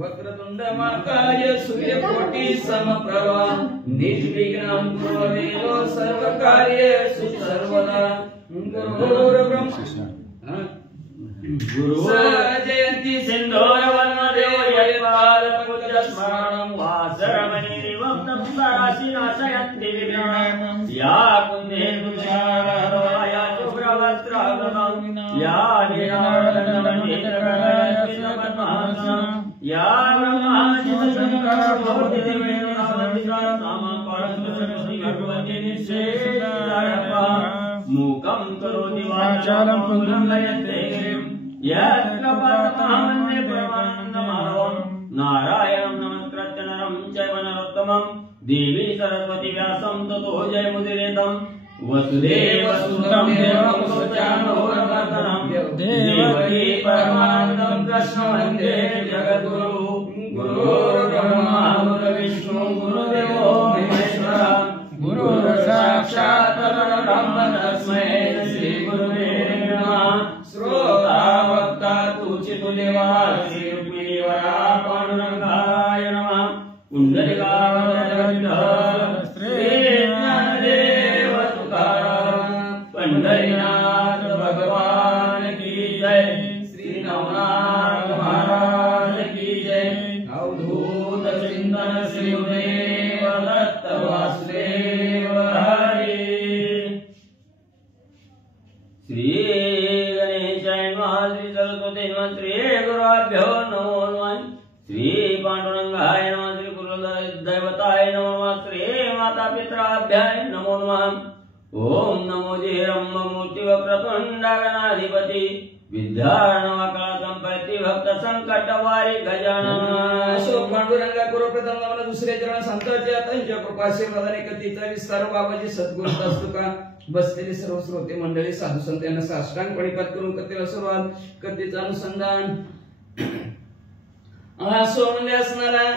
वक्रतुंड महाकाय सूर्यकोटि समप्रभा निर्विघ्नं कुरु देव सर्वकार्येषु सर्वदा गुरुर्ब्रह्मा जयन्ति सिन्धोर वनदेव यत्पाद पूज्य स्मरणं वासरमणिरिवं तप्तराशि नाशयन्ति विघ्नं या कुन्देन्दु या शुभ्रवस्त्रावृतं या नीलानन्दमण्डितकरचितपद्मासनं या ब्रह्माजितशङ्करभवति भगवती निश्चेतरपा मूकं करोति वाचालं पुंगं लयते यत्र परमहंसे परमानन्दमाधवं नारायणं नमस्कृत्य नरं चैव नरोत्तमं देवी सरस्वती व्यासं ततो जयमुदीरयेतं वसुदेवसुतं देवं स्वजानोरमर्दनं देवकी परमानन्दं कृष्णं वन्दे जगद्गुरु गुरुर्ब्रह्मा गुरुर्विष्णु गुरुर्देवो महेश्वरः गुरुर्साक्षात् परब्रह्म तस्मै श्री गुरुवे नमः श्रोता वक्ता तुचितुदेवा श्री रुक्मिणीवरा पांडुरंगाय नमः कुंडलिकावरदविठ्ठल श्री ज्ञानदेव तुकाराम पंढरीनाथ भगवान की जय श्री नवनाथ महाराज की जय अवधूत चिंतन श्री गुरुदेव दत्त वासुदेव हरि श्री गणेशाय नमः श्री सरस्वती नमः श्री गुरुभ्यो नमो नमः श्री पांडुरंगाय नमः श्री गुरुदैवताय नमः श्री माता पितराभ्याय नमो नमः ओम नमो जेरम मूर्ति वक्रतुंड गणाधिपति विद्यार्णवकला संपत्ति भक्त संकट वारी गजानन असो पांडुरंगा गुरुप्रथम नमन दुसरे चरण संतांच्या त्यांच्या कृपाशीर्वादाने कथेचा विस्तार बाबाजी सद्गुरू दासतुका बसलेले सर्व श्रोते मंडळी साधू संत यांना साष्टांग प्रणिपात करून कथेला सुरुवात कथेचं अनुसंधान असो म्हणजे असणारा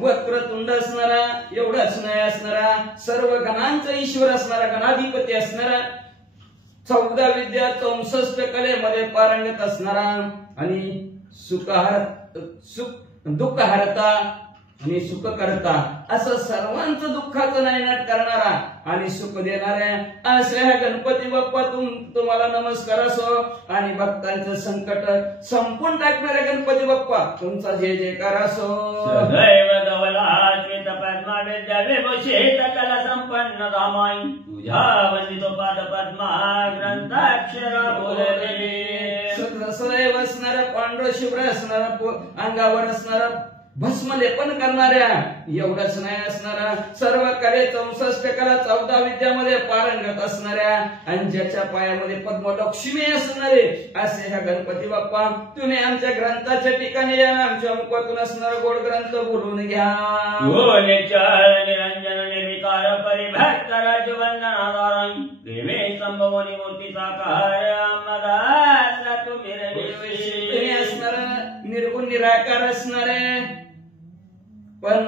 वक्रतुंड असणारा एवढाच नाही असणारा सर्व गणांचा ईश्वर असणारा गणाधिपती असणारा 14 विद्या 64 कलेमध्ये पारंगत असणारा आणि दुःख हरता आणि सुख करता असं सर्वांचं दुःखाचं नायनाट करणारा आणि सुख देणाऱ्या अशा गणपती बाप्पा तुम्हाला नमस्कार असो आणि भक्तांचं संकट संपून टाकणाऱ्या गणपती बाप्पा तुमचा जय जयकार असो सदैव गवलाश्वेत पद्मा विद्या विभूषित कला संपन्न धामाई तुझ्या वंदितो पाद पद्मा ग्रंथाक्षर बोलते सदैव असणारा पांढर शुभ्र असणारा अंगावर असणारा भस्म लेपन करणाऱ्या एवढंच नाही असणारा सर्व कले 64 कला 14 विद्यामध्ये पारंगत असणाऱ्या आणि ज्याच्या पायामध्ये पद्मलक्ष्मी असणारे असे ह्या गणपती बाप्पा तुम्ही आमच्या ग्रंथाच्या ठिकाणी या आमच्या मुखातून असणारा गोड ग्रंथ बोलून घ्या निरंजन निर्विकार परिभक्त राजवंदनाधारण प्रेमे संभवनी मूर्ती साकार आम्हाला तुम्ही असणारा निर्गुण निराकार असणारे पण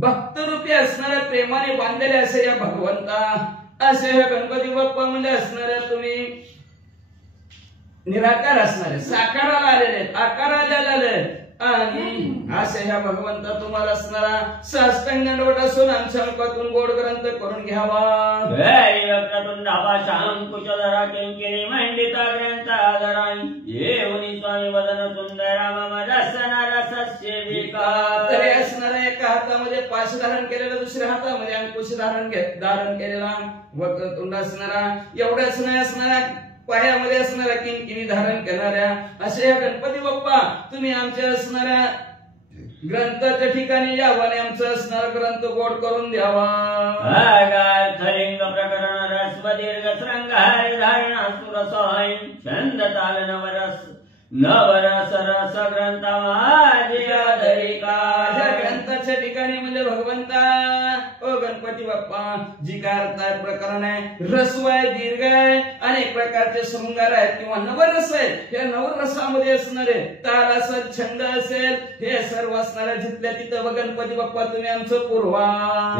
भक्त रूपी असणाऱ्या प्रेमाने बांधलेले असे या भगवंता असे हे गणपती बाप्पा म्हणजे असणाऱ्या तुम्ही निराकार असणारे साकाराला आलेले आकाराला आलेले आणि असे ह्या भगवंता तुम्हाला असणारा साष्टांग दंडवत असून आमच्या मुखातून गोड ग्रंथ करून घ्यावा कुचधरा किंकिणी मंडिता ग्रंथ आदराई येऊनी स्वामी वदन सुंदरा मम रसना रससेविका तरी असणारा एका हातामध्ये पाश धारण केलेला दुसऱ्या हातामध्ये अंकुश धारण केलेला वक्रतुंड असणारा एवढाच नाही असणारा पायामध्ये असणाऱ्या किंकिणी धारण करणाऱ्या असे या गणपती बाप्पा तुम्ही आमच्या असणाऱ्या ग्रंथाच्या ठिकाणी यावा आणि आमचा असणारा ग्रंथ गोड करून द्यावा प्रकरण ह्रस्व दीर्घ श्रृंग हरि धारण सुरसाय छंद ताल नवरस रस ग्रंथ माझ्या ग्रंथाच्या ठिकाणी म्हणजे भगवंता ओ गणपती बाप्पा जी काय अर्थ प्रकरण आहे, रस्व आहे, दीर्घ आहे, अनेक प्रकारचे शृंगार आहेत किंवा नवरस आहेत. या नवरसामध्ये असणारे ताल असेल, छंद असेल, हे सर्व असणाऱ्या जिथल्या तिथं गणपती बाप्पा तुम्ही आमचं पुरवा.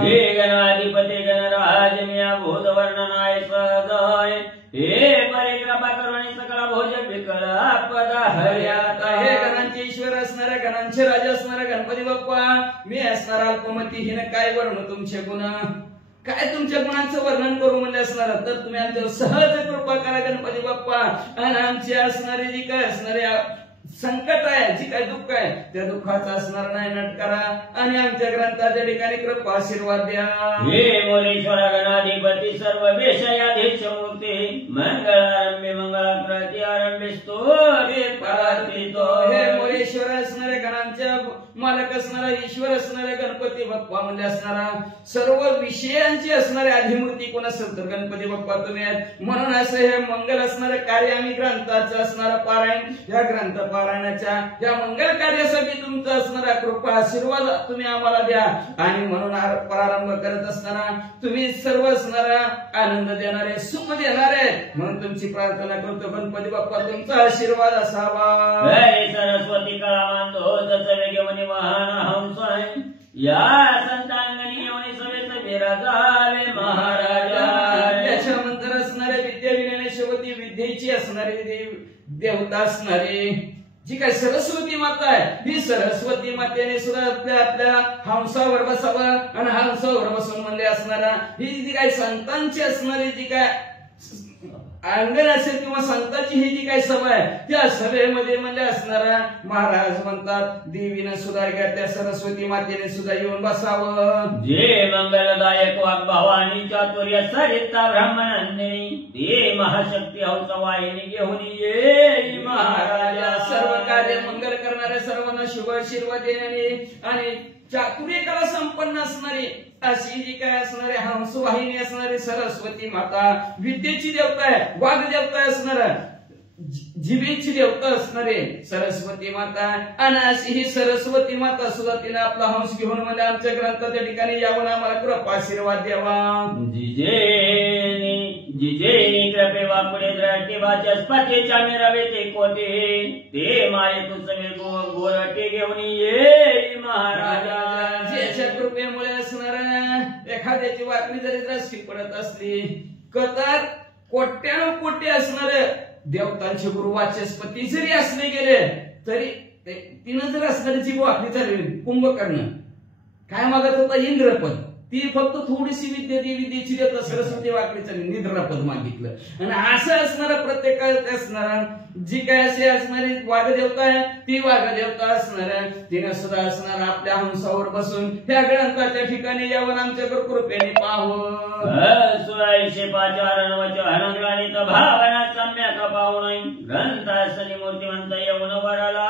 हे गणाधिपती गणराज मिया भूत वर्णनाय सहजय हे परिकृपा करुणी सकळ भोज विकळ पदा हर्यात. हे गणांचे ईश्वर असणाऱ्या, गणांचे राजा असणाऱ्या गणपती बाप्पा, मी असणारा अल्पमती हिने काय वर्ण तुमचे गुण, काय तुमच्या गुणांचं वर्णन करू म्हणजे असणार, तर तुम्ही आमच्यावर सहज कृपा करा गणपती बाप्पा. आणि आमची असणारी जी काय असणारी संकट आहे, जी काय दुःख आहे, त्या दुःखाचा असणार नाही नट करा आणि आमच्या ग्रंथाच्या ठिकाणी कृपा आशीर्वाद द्या. हे मोरेश्वर गणाधिपती सर्व वेशयाधीश मूर्ती मंगळारंभे मंगळाकृती आरंभे स्तोरे परार्थितो. हे मोरेश्वर असणाऱ्या गणांच्या मालक असणारा, ईश्वर असणाऱ्या गणपती बाप्पा म्हणजे असणारा सर्व विषयांची असणारी आधिमूर्ती कोण असेल तर गणपती बाप्पा तुम्ही आहेत. म्हणून असं हे मंगल असणारं कार्य आम्ही ग्रंथाचं असणारं पारायण, या ग्रंथ पारायणाच्या या मंगल कार्यासाठी तुमचा असणारा कृपा आशीर्वाद तुम्ही आम्हाला द्या. आणि म्हणून प्रारंभ करत असताना तुम्ही सर्व असणारा आनंद देणारे, सुख देणारे, म्हणून तुमची प्रार्थना करतो गणपती बाप्पा तुमचा आशीर्वाद असावा. सरस्वती कळामांदो तत्सवे घेऊन महान हंसाय या संतांगणी येऊन सवेत विराजावे महाराजा. त्याच्या मंत्र असणारे, विद्या विनयशवती विद्येची असणारी देवता असणारी जी काय सरस्वती माता आहे, ही सरस्वती मातेने सुद्धा आपल्या हंसावर बसावं आणि हंसावर बसून म्हणले असणारा ही जी काय संतांची असणारी जी काय अंगण असेल किंवा संतांची ही जी काही सभा आहे, त्या सभेमध्ये म्हणजे असणारा महाराज म्हणतात देवीनं सुद्धा त्या सरस्वती मातेने सुद्धा येऊन बसावं. जे मंगलदायक वाग भवानी चातुर्य सरिता ब्रह्मनंदिनी ते महाशक्ती हंस वाहिनी घेऊन ये महाराजा. सर्व कार्य मंगल करणारे, सर्वांना शुभ आशीर्वाद देणारे आणि चातुर्य कला संपन्न असणारी अशी जी काय असणारी हंसवाहिनी असणारी सरस्वती माता, विद्येची देवता आहे, वाघ देवता असणार, जिभेची देवता असणारे सरस्वती माता. आणि अशी ही सरस्वती माता सुद्धा तिने आपला हंस घेऊन म्हणजे आमच्या ग्रंथाच्या ठिकाणी यावं आम्हाला कृपा आशीर्वाद द्यावा. जिजे कृपे वापुडे द्रष्टी वाचस्पतीच्या मिरवे ते कोटे ते माये तुसवे गोरटे घेऊन ये महाराजा. ज्याच्या कृपेमुळे असणार एखाद्याची वाकडी जरी दृष्टी पडत असली तर कोट्यानं कोटी असणारे देवतांचे गुरु वाचस्पती जरी असले गेले तरी तिनं जर असणारी जी वाकडी झाली कुंभकर्ण काय मागत होता इंद्रपद, ती फक्त थोडीशी विद्या ती विद्येची देवता सरस्वती वाकडीचं निद्रापद मागितलं. आणि असं असणारा प्रत्येक असणारा जी काय अशी असणारी वाघदेवता आहे, ती वाघदेवता असणार तिने सुद्धा असणार आपल्या हंसावर बसून त्या ग्रंथाच्या ठिकाणी यावं आमच्या कृपेने पाहावं. सुराईशे पाचारण वचनग्राणित भावना सम्यक पाहुणे ग्रंथासनी मूर्तिमंत येऊन वराला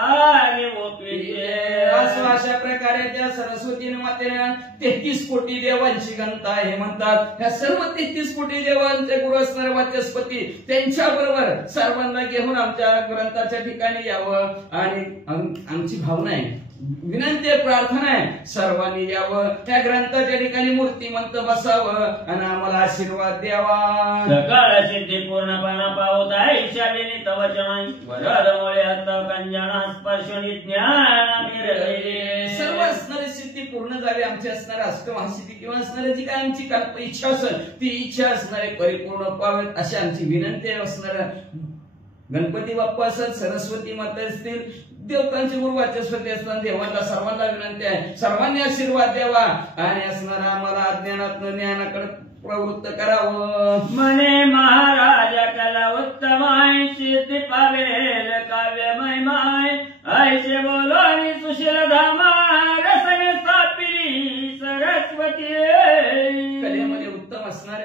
असं अशा प्रकारे त्या सरस्वतीने मातेने 33 कोटी देवांची गंता हे म्हणतात. ह्या सर्व 33 कोटी देवांचे गुरु असणारे वाचस्पती त्यांच्या बरोबर सर्वांना घेऊन आमच्या ग्रंथाच्या ठिकाणी यावं. आणि आमची भावना आहे, विनंती आहे, प्रार्थना आहे, सर्वांनी यावं त्या ग्रंथाच्या ठिकाणी मूर्तिमंत बसावं आणि आम्हाला आशीर्वाद द्यावा. सकाळ सिद्धी पूर्णपणा पावत ऐशालिनी तवचनाई वरदमुळे हस्त कंजना स्पर्शनी ज्ञान सर्व असणारी सिद्धी पूर्ण झाली आमची असणारी अष्टमहासिद्धी किंवा असणारी जी काय आमची इच्छा असेल ती इच्छा असणारे परिपूर्ण पावेत अशी आमची विनंती असणार. गणपती बाप्पा असत, सरस्वती माता असतील, देवतांचे गुरु वाचस्पती असतात, देवांना सर्वांना विनंती आहे सर्वांनी आशीर्वाद द्यावा आणि असणारा आम्हाला अज्ञानातून ज्ञानाकडे प्रवृत्त करावं. मने महाराजा कला उत्तमाय सिद्धी पावेल काव्य महिमाय ऐसे बोलोनी सुशील धामा रसने स्थापिली सरस्वती. कलेमध्ये उत्तम असणारे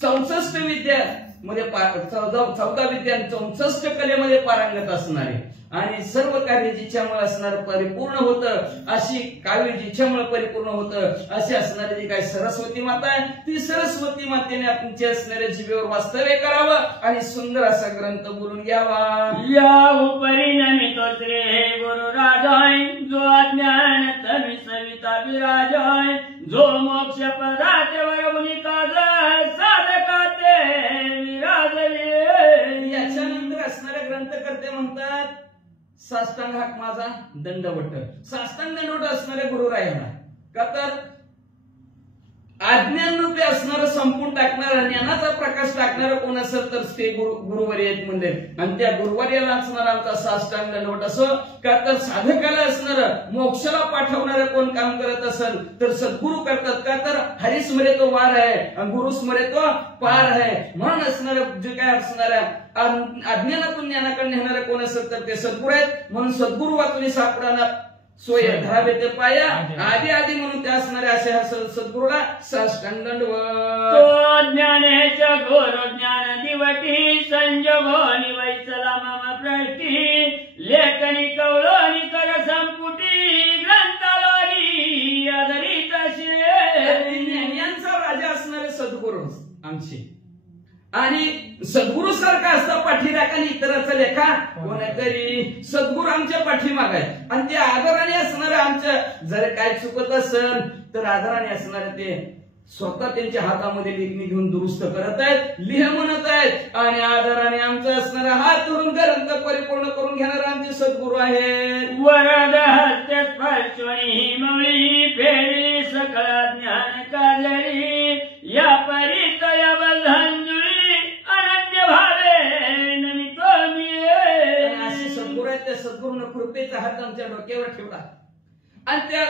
64 विद्या मध्ये 14 विद्या 64 कलेमध्ये पारंगत असणारे आणि सर्व कार्य जिच्यामुळे असणारं परिपूर्ण होतं, अशी काव्य जिच्यामुळे परिपूर्ण होतं अशी असणारी जी काय सरस्वती माता आहे, ती सरस्वती मातेने आपल्या असणाऱ्या जीवेवर वास्तव्य करावं आणि सुंदर असा ग्रंथ बोलून घ्यावा. या उपरिणमितो श्री गुरु राजाय, जो अज्ञान तमी सविता विराजाय, जो मोक्ष पदाचे वरमुनी काज साधकाते विराजले. याच्यानंतर असणारे ग्रंथकर्ते म्हणतात साष्टांग हाक माझा दंडवट. साष्टांग दंडवट असणारे गुरु राहिला का तर अज्ञान रूपी असणारं संपून टाकणारं ज्ञानाचा प्रकाश टाकणारं कोण असेल तर ते गुरुवर्य आहेत म्हणजे. आणि त्या गुरुवर्याला असणारा आमचा साष्टांग दंडवट असो का तर साधकाला असणारं मोक्षाला पाठवणारं कोण काम करत असेल तर सद्गुरु करतात. का तर हरिस्मरे तो वार आहे आणि गुरुस्मरे तो पार आहे. म्हणून असणारं जे काय असणाऱ्या अज्ञानातून ज्ञानाकडे नेणारे कोण असेल तर ते सद्गुरू आहेत. म्हणून सद्गुरु वाचून सापडाना सोय धरावे ते पाया आधी आधी म्हणून त्या असणाऱ्या अशा सद्गुरूला साष्टांग दंडवट. ज्ञानेच्या घोर ज्ञान दिवटी संजोनी वैसला मम प्रष्टी, लेखनी कवळणी कर संपुटी ग्रंथालारी आदरित यांचा राजा असणारे सद्गुरू आमचे आणि सद्गुरु सारखा असता पाठीराखा आणि इतराचा लेखा कोणतरी. सद्गुरू आमच्या पाठीमाग आहे आणि ते आदराने असणारे आमच्या जर काय चुकत असेल तर आदराने असणारे ते स्वतः त्यांच्या हातामध्ये लेखणी घेऊन दुरुस्त करत आहेत, लिह म्हणत आहेत आणि आदराने आमचं असणारा हात धरून ग्रंथ परिपूर्ण करून घेणारे आमचे सद्गुरू आहेत. वरद हस्ते स्पर्शणी मौळी फेरी सकळ ज्ञान काजरी, या परितया बंधंजुळी अनन्य भावे नमितो मी. असे सद्गुरू आहेत. त्या सद्गुरूनं कृपेचा हात आमच्या डोक्यावर ठेवला आणि त्या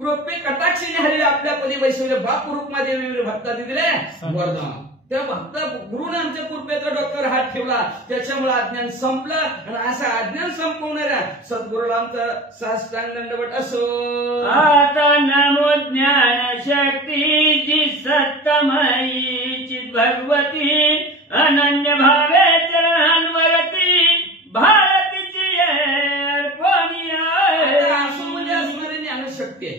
कृपे कटाक्षीने हरी आपल्या पदी वैश्वले बापू रुक्मादेवी भक्ता दिले वरदान. त्या भक्त गुरुने आमच्या कृपेच्या डोक्यावर हात ठेवला, त्याच्यामुळे अज्ञान संपलं आणि असं अज्ञान संपवणाऱ्या सद्गुरूला आमचा साष्टांग दंडवट असो. आता नमो ज्ञान शक्ती जी सत्तमयी चित भगवती, अनन्य भावे चरणांवरती भारतीची अर्पणी आहे. असो म्हणजे असणारी ज्ञानशक्ती आहे,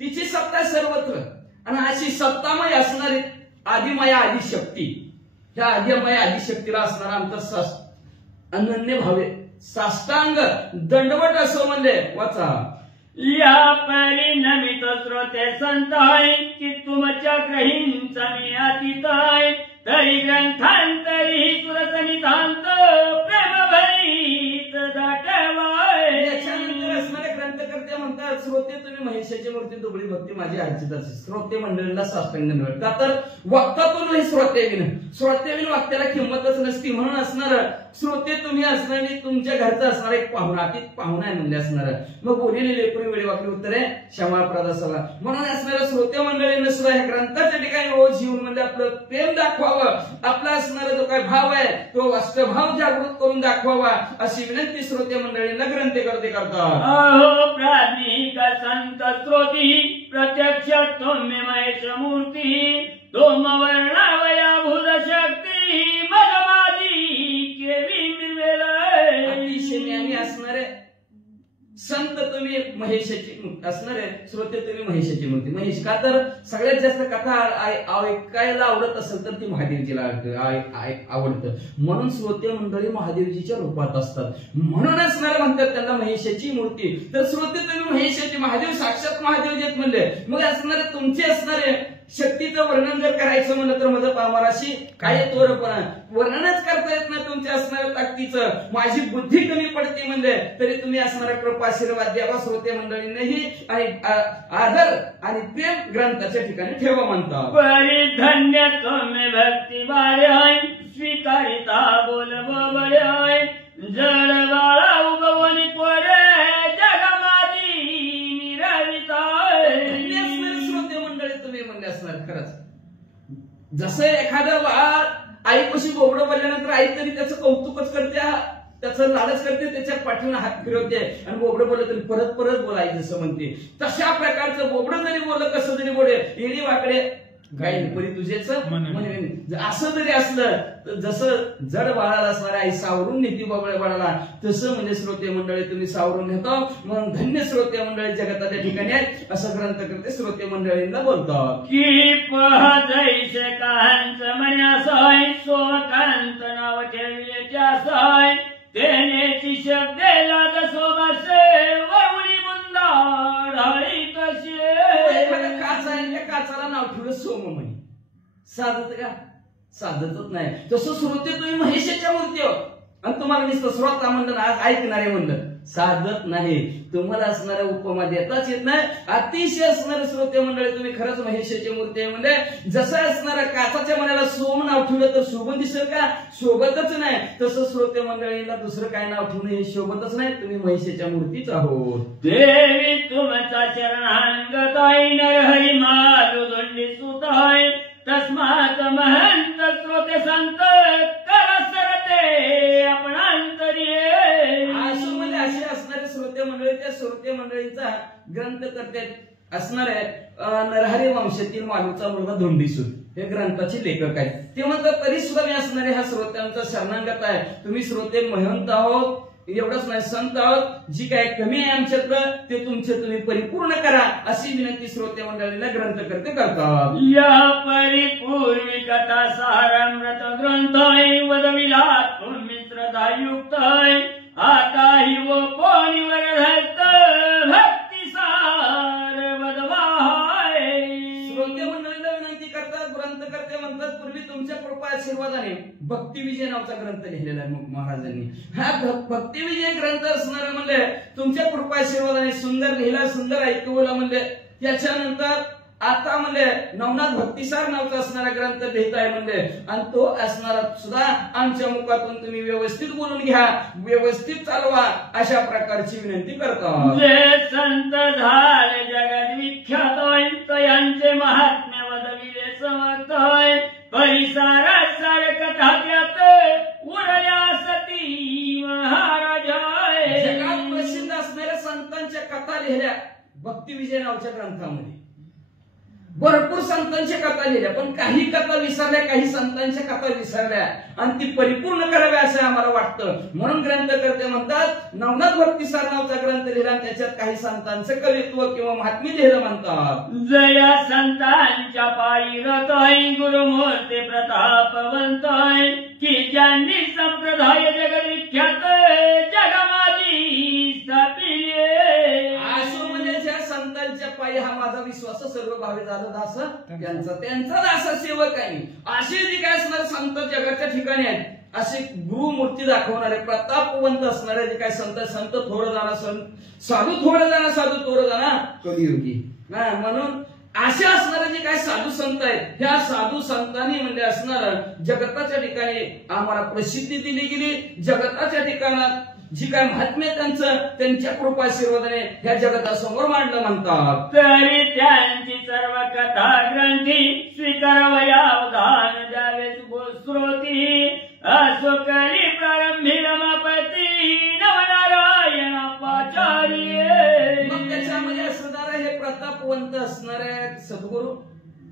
तिची सत्ता सर्वत्र आणि अशी सत्तामय असणारी आदिमाया आदिशक्ती, ह्या आदिमाया आदिशक्तीला असणारा आमचा अनन्य भावे साष्टांग दंडवट असो म्हणजे वाचा. या परिणमित श्रोते संताय की तुमच्या ग्रहींचा मी अतीत आहे, तरी ग्रंथांतरी सुरसनितांत प्रेम भरीत दाटवाय. याच्यानंतर असणारे ग्रंथकर्ते म्हणतात श्रोते तुम्ही महेशाची मूर्ती दुबळी भक्ती माझी अर्चिताची. श्रोते मंडळीला साष्टांग दंडवट. का तर वक्तातून नाही श्रोतेविन वाक्याला किंमतच नसती. म्हणून असणार श्रोते तुम्ही असणारी तुमच्या घरचा असणार एक पाहुणा, अतीत पाहुणा आहे म्हणजे असणार. मग बोललेली लेकरी वेळी वाक्य उत्तरे क्षमाप्रद असावा. म्हणून असणाऱ्या श्रोते मंडळीनं सुद्धा ह्या ग्रंथाच्या ठिकाणी रोज जीवन म्हणजे आपलं प्रेम दाखवावं, आपला असणारा जो काय भाव आहे तो वास्तवभाव जागृत करून दाखवावा अशी विनंती श्रोते मंडळींना ग्रंथकर्ते करतात. अहो प्राज्ञिक संत श्रोती प्रत्यक्ष तुम्ही महेश मूर्ती, तुम वर्णावया भूत शक्ती मग माझी केवी मिळवेल. अतिशय ज्ञानी असणारे संत तुम्ही महेशाची असणारे श्रोते तुम्ही महेशाची मूर्ती. महेश का तर सगळ्यात जास्त कथा ऐकायला आवडत असेल तर ती महादेवजीला आवडतं. म्हणून श्रोते मंडळी महादेवजीच्या रूपात असतात. म्हणून असणारे म्हणतात त्यांना महेशाची मूर्ती. तर श्रोते तुम्ही महेशाची, महादेव साक्षात महादेवजी म्हणले. मग असणारे तुमचे असणारे शक्तीचं वर्णन जर करायचं म्हणलं तर माझं पामराशी काय तोरपणा वर्णनच करता येत नाही तुमच्या असणाऱ्या ताकदीचं. माझी बुद्धी कमी पडते म्हणजे तरी तुम्ही असणारा कृपा आशीर्वाद द्यावा श्रोते मंडळींनाही आणि आदर आणि प्रेम ग्रंथाच्या ठिकाणी ठेवा म्हणतात. परिधन्य तुम्ही भक्ती बाळ्याय स्वीकारिता बोल बळ्याय, जड बाळा उगवणी पोरे जग माझी निराविताय. श्रोते मंडळी तुम्ही म्हणले असणार. खरंच जसं एखादं बाळ आईपाशी बोबडं बोलल्यानंतर आई तरी त्याचं कौतुकच करते, त्याचं लालच करते, त्याच्या पाठीवर हात फिरवते आणि बोबडं बोललं तरी परत परत बोलाय जसं म्हणते. तशा प्रकारचं बोबडं जरी बोललं कसं जरी बोले येडी वाकडे गायन परी तुझेच म्हणेन. असं जरी असलं तर जसं जड बाळाला असणाऱ्या आई सावरून नेती बाळाला, तसं म्हणजे श्रोते मंडळी तुम्ही सावरून नेतो. म्हणून धन्य श्रोते मंडळी जगताच्या ठिकाणी आहेत असं ग्रंथ करते श्रोते मंडळींना बोलतात की पहायचे कांच म्हण्यासय सोमकांत नाव ठेवले त्यासय तेनेची शब्देला जसो बसे वरुणी बुंदा ढाळी कसे. काच आहे त्या काचाला नाव ठेवलं सोम म्हणे. साधत का? साधतच नाही. तसं श्रोते तुम्ही महेशाच्या मूर्ती हो आणि तुम्हाला नुसतं श्रोता म्हणलं आज ऐकणारे म्हणलं साधत नाही. तुम्हाला असणाऱ्या उपमा देताच येत नाही. अतिशय असणारे श्रोते मंडळी तुम्ही खरंच महेशाची मूर्ती आहे म्हणजे जसं असणाऱ्या काचाच्या मनाला सोम नाव ठेवलं तर शोभन दिसेल का? शोभतच नाही. तसं श्रोते मंडळीला दुसरं काय नाव ठेवणं हे शोभतच नाही. तुम्ही महेशाच्या मूर्तीच आहोत. देवी तुमचा चरणांगताई नरहरी मालू दोंडी सुताय तस्मात महंत श्रोते संत करसरते आपणांतरी. असं म्हणजे असे असणारे श्रोते मंडळी त्या श्रोते मंडळीचा ग्रंथ करतात असणारे नरहरी वंशातील मालूचा मुलगा धोंडीसूत हे ग्रंथाचे लेखक आहेत. ते म्हणतात तरी सुद्धा मी असणारे ह्या श्रोत्यांचा शरणांगत आहे. तुम्ही श्रोते महंत आहोत एवढंच नाही संत आहोत. जी काय कमी आहे आमच्यातलं ते तुमचे तुम्ही परिपूर्ण करा अशी विनंती श्रोते मंडळीला ग्रंथकर्ते करतात. या परिपूर्वी कथा सारामृत ग्रंथ वदविला तुम्ही श्रद्धायुक्त आता ही वो कोणी वरधत भक्ती सार वदवाय. श्रोते मंडळीला विनंती करतात ग्रंथकर्ते म्हणतात पूर्वी तुमच्या कृपा आशीर्वादाने भक्ती विजय नावाचा ग्रंथ लिहिलेला आहे महाराजांनी. हा भक्ती विजय ग्रंथ असणार म्हणजे तुमच्या कृपा आशीर्वादाने सुंदर लिहिला सुंदर ऐकवला म्हणजे त्याच्यानंतर आता म्हणजे नवनाथ भक्तिसार नावाचा असणारा ग्रंथ लिहित आहे म्हणजे आणि तो असणारा सुद्धा आमच्या मुखातून तुम्ही व्यवस्थित बोलून घ्या व्यवस्थित चालवा अशा प्रकारची विनंती करतो. जे संत झाले जगत विख्यात यांचे महात्म्य वदविले समर्थ परिसारा सार कथा त्यात उरल्या सती महाराज. जगात प्रसिद्ध असणाऱ्या संतांच्या कथा लिहिल्या भक्ती विजय नावाच्या ग्रंथामध्ये. भरपूर संतांच्या कथा लिहिल्या पण काही कथा विसरल्या काही संतांच्या कथा विसरल्या आणि ती परिपूर्ण कराव्या असं आम्हाला वाटतं. म्हणून ग्रंथकर्ते म्हणतात नवनाथ भक्तिसार नावाचा ग्रंथ लिहिला आणि त्याच्यात काही संतांचं कवित्व किंवा महात्म्य लिहिलं म्हणतात. जया संतांच्या पायी रतय गुरुमूर्ती प्रतापवंत की ज्यांनी संप्रदाय जगत विख्यात जगमाजी स्थापिले. असो म्हणजे ज्या संतांच्या पायी हा माझा विश्वास सर्व भावे झाला दास त्यांचा दास सेवक आहे. असे जे काय असणार संत जगाच्या ठिकाणी आहेत असे गुरुमूर्ती दाखवणारे प्रतापवंत असणारे जे काय संत थोडं जाणार साधू थोडं जाणार साधू थोडं जाणार कलियुगी. म्हणून असे असणारे जे काय साधू संत आहेत ह्या साधू संतांनी म्हणजे असणार जगताच्या ठिकाणी आम्हाला प्रसिद्धी दिली गेली. जगताच्या ठिकाणात जी काय महात्म्य त्यांच्या कृपा आशीर्वादाने ह्या जगतासमोर मांडलं म्हणतात. तरी त्यांची सर्व कथा ग्रंथी स्वीकारावया अवधान द्यावे श्रोती असो करी प्रारंभी रमापती नवनारायणापाचार्य. मग त्याच्यामध्ये असणारे हे प्रतापवंत असणारे सद्गुरू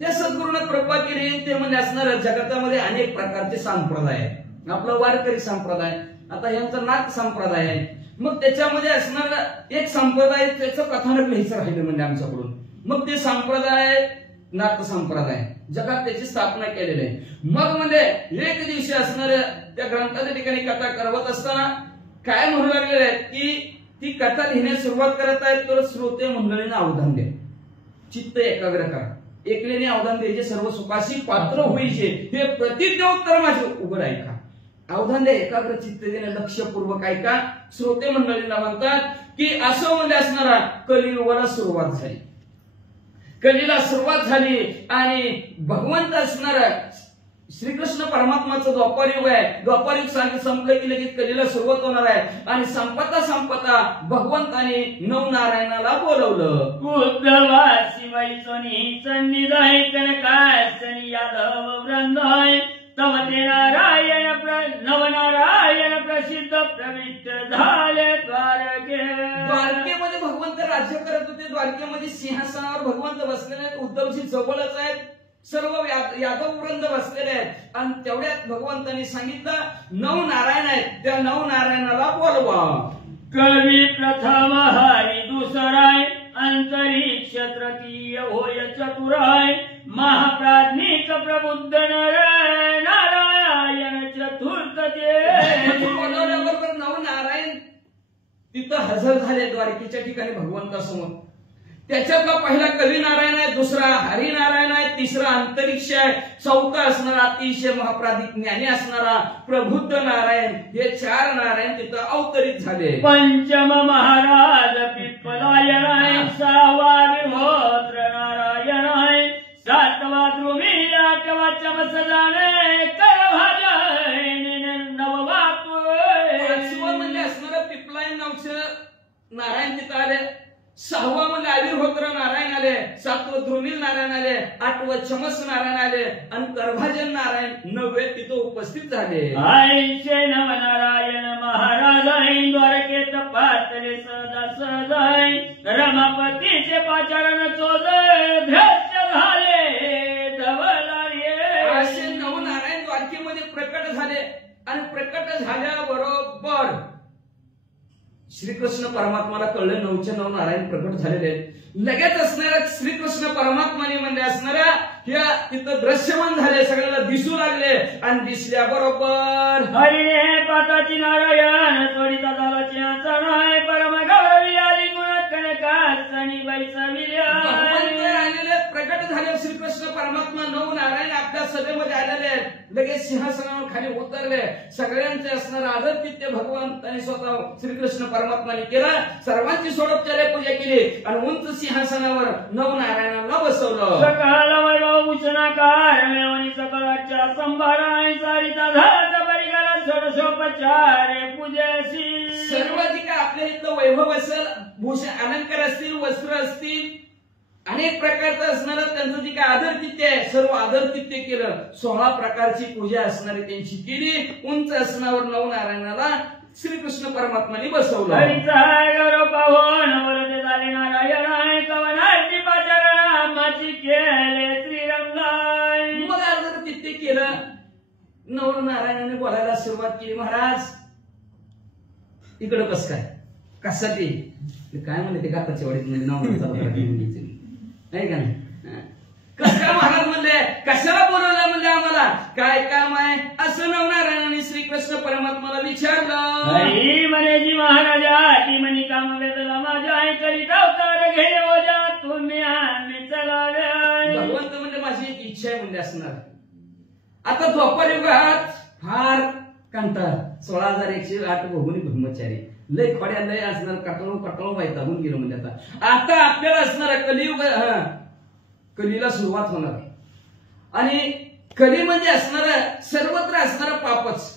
त्या सद्गुरूने कृपा केली ते म्हणजे असणाऱ्या जगतामध्ये अनेक प्रकारचे संप्रदाय आहेत. आपला वारकरी संप्रदाय आता यांचा नाथ संप्रदाय आहे. मग त्याच्यामध्ये असणारा एक संप्रदाय त्याचं कथानक लिहायचं राहिलं म्हणजे आमच्याकडून. मग ते संप्रदाय नाथ संप्रदाय जगात त्याची स्थापना केलेली आहे. मग म्हणजे एक दिवशी असणाऱ्या त्या ग्रंथाच्या ठिकाणी कथा करवत असताना काय म्हणू लागलेले आहेत की ती कथा लिहिण्यास सुरुवात करत आहेत तर श्रोते मंडळींना अवधान द्या चित्त एकाग्र करा एकलेने अवधान द्यायचे सर्व सुखाशी पात्र होईचे हे प्रतिज्ञोत्तर माझे उघड ऐका. अवधान द्या एकाग्र चित्त देणे लक्षपूर्वक ऐका. श्रोते मंडळींना म्हणतात की असं म्हणजे असणारा कलियुगाला सुरुवात झाली. कलीला सुरुवात झाली आणि भगवंत असणारा श्रीकृष्ण परमात्माचं द्वापार युग आहे. द्वापार युग संपलं की लगेच कलीला सुरुवात होणार आहे आणि संपता भगवंताने नवनारायणाला बोलवलं. उद्धवासी वैसोनी सन्निधाय कनकासनी यादव वृंदाय तव ते नारायण नवनारायण प्रसिद्ध प्रविष्ट झाले द्वारके. द्वारकेमध्ये भगवंत राज्य करत होते. द्वारकेमध्ये सिंहासनावर भगवंत बसलेले आहेत. उद्धवजी जवळच आहेत. सर्व यादव वृंद बसलेले आहेत आणि तेवढ्यात भगवंतांनी सांगितलं 9 नारायण आहेत, त्या 9 नारायणाला बोलवा. कवी प्रथम हरी दुसराय अंतरिक्ष तृतीय होय चतुराय महाप्राज्ञिक प्रबुद्ध नारायण चतुर्थ ते. बोलवल्याबरोबर 9 नारायण तिथं हजर झाले द्वारकेच्या ठिकाणी भगवंतासमोर. त्याच्यातला पहिला कवी नारायण आहे, दुसरा हरिनारायण आहे, तिसरा अंतरिक्ष आहे, चौथा असणारा अतिशय महाप्राधिक ज्ञानी असणारा प्रबुद्ध नारायण. हे 4 नारायण तिथं अवतरित झाले. पंचम महाराज पिप्पलायन आहे, 6वा विहोत्र नारायण आहे, 7वा द्रुमी, 8वा चमसदाने करभाजन 9वा पाचवं म्हणजे असणारं पिपलायन नावचं नारायण तिथं आले, 6वा म्हणजे अविर्होत्र नारायण आले, 7वं ध्रुमिल नारायण आले, 8वं चमस नारायण आले आणि करभाजन नारायण 9वे तिथं उपस्थित झाले. 89 नारायण महाराज द्वारकेत पातले सदा सदाय रमापतीचे पाचारण चोद भ्रष्ट झाले धवलारे. असे 9 नारायण द्वारकेमध्ये प्रकट झाले आणि प्रकट झाल्याबरोबर श्रीकृष्ण परमात्माला कळलं 9चे 9 नारायण प्रकट झालेले आहेत. लगेच असणाऱ्या श्रीकृष्ण परमात्माने म्हणजे असणाऱ्या ह्या तिथं दृश्यमान झाले, सगळ्याला दिसू लागले आणि दिसल्याबरोबर हरिणे पाताची नारायण त्वरिता झालाची आचरण परम गौरवी आली गुण कनकासनी बैसविल्या. आलेले प्रकट झाले श्रीकृष्ण परमात्मा 9 नारायण आपल्या सभेमध्ये आलेले आहेत. लगेच सिंहासनावर खाली उतरले. सगळ्यांचे असणारं आदरतित्य भगवंताने स्वतः श्रीकृष्ण परमात्माने केलं. सर्वांची सोडोपचार्य पूजा केली आणि उंच सिंहासनावर 9 नारायणांना बसवलं. सकाळ भूषणाकार मेवणी सकळाच्या संभाराय सारिता झाला परिकारा षोडशोपचार पूजेसी. सर्व जे काय आपल्या इथलं वैभव असेल, भूषण अलंकार असतील, वस्त्र असतील, अनेक प्रकारचं असणारं त्यांचं जे काय आदरतित्य आहे सर्व आदरतित्य केलं. 16 प्रकारची पूजा असणारी त्यांची केली. उंच असणावर 9 नारायणाला श्रीकृष्ण परमात्माने बसवलं. गौरव पाहून वरदे झाले नारायण कवनाची पाचारणामाची केले श्रीरंगाय. मग आदरतित्य केलं. 9 नारायणाने बोलायला सुरुवात केली. महाराज इकडं कस काय, कशासाठी काय म्हणले ते गाताच्या वाडीत म्हणजे नाव नाही का नाही. कस काय महाराज म्हणले, कशाला बोलवलं म्हणले, आम्हाला काय काम आहे असं 9 नारायणाने श्रीकृष्ण परमात्माला विचारलं. म्हणे जी महाराजा ती म्हणी काम वेदला माझ्या आई करीत अवतार घे ओजा तुम्ही आम्ही चलाव्या. भगवंत म्हणजे माझी एक इच्छा आहे म्हणजे असणार. आता द्वापर युगात फार कंटाळ 16,108 भोगुनी ब्रह्मचारी लय खोड्या लय असणार, कटळून वैतागून गेलो म्हणजे आता आपल्याला असणार कलियुग. कलीला सुरुवात होणार आहे आणि कली म्हणजे असणार सर्वत्र असणारं पापच.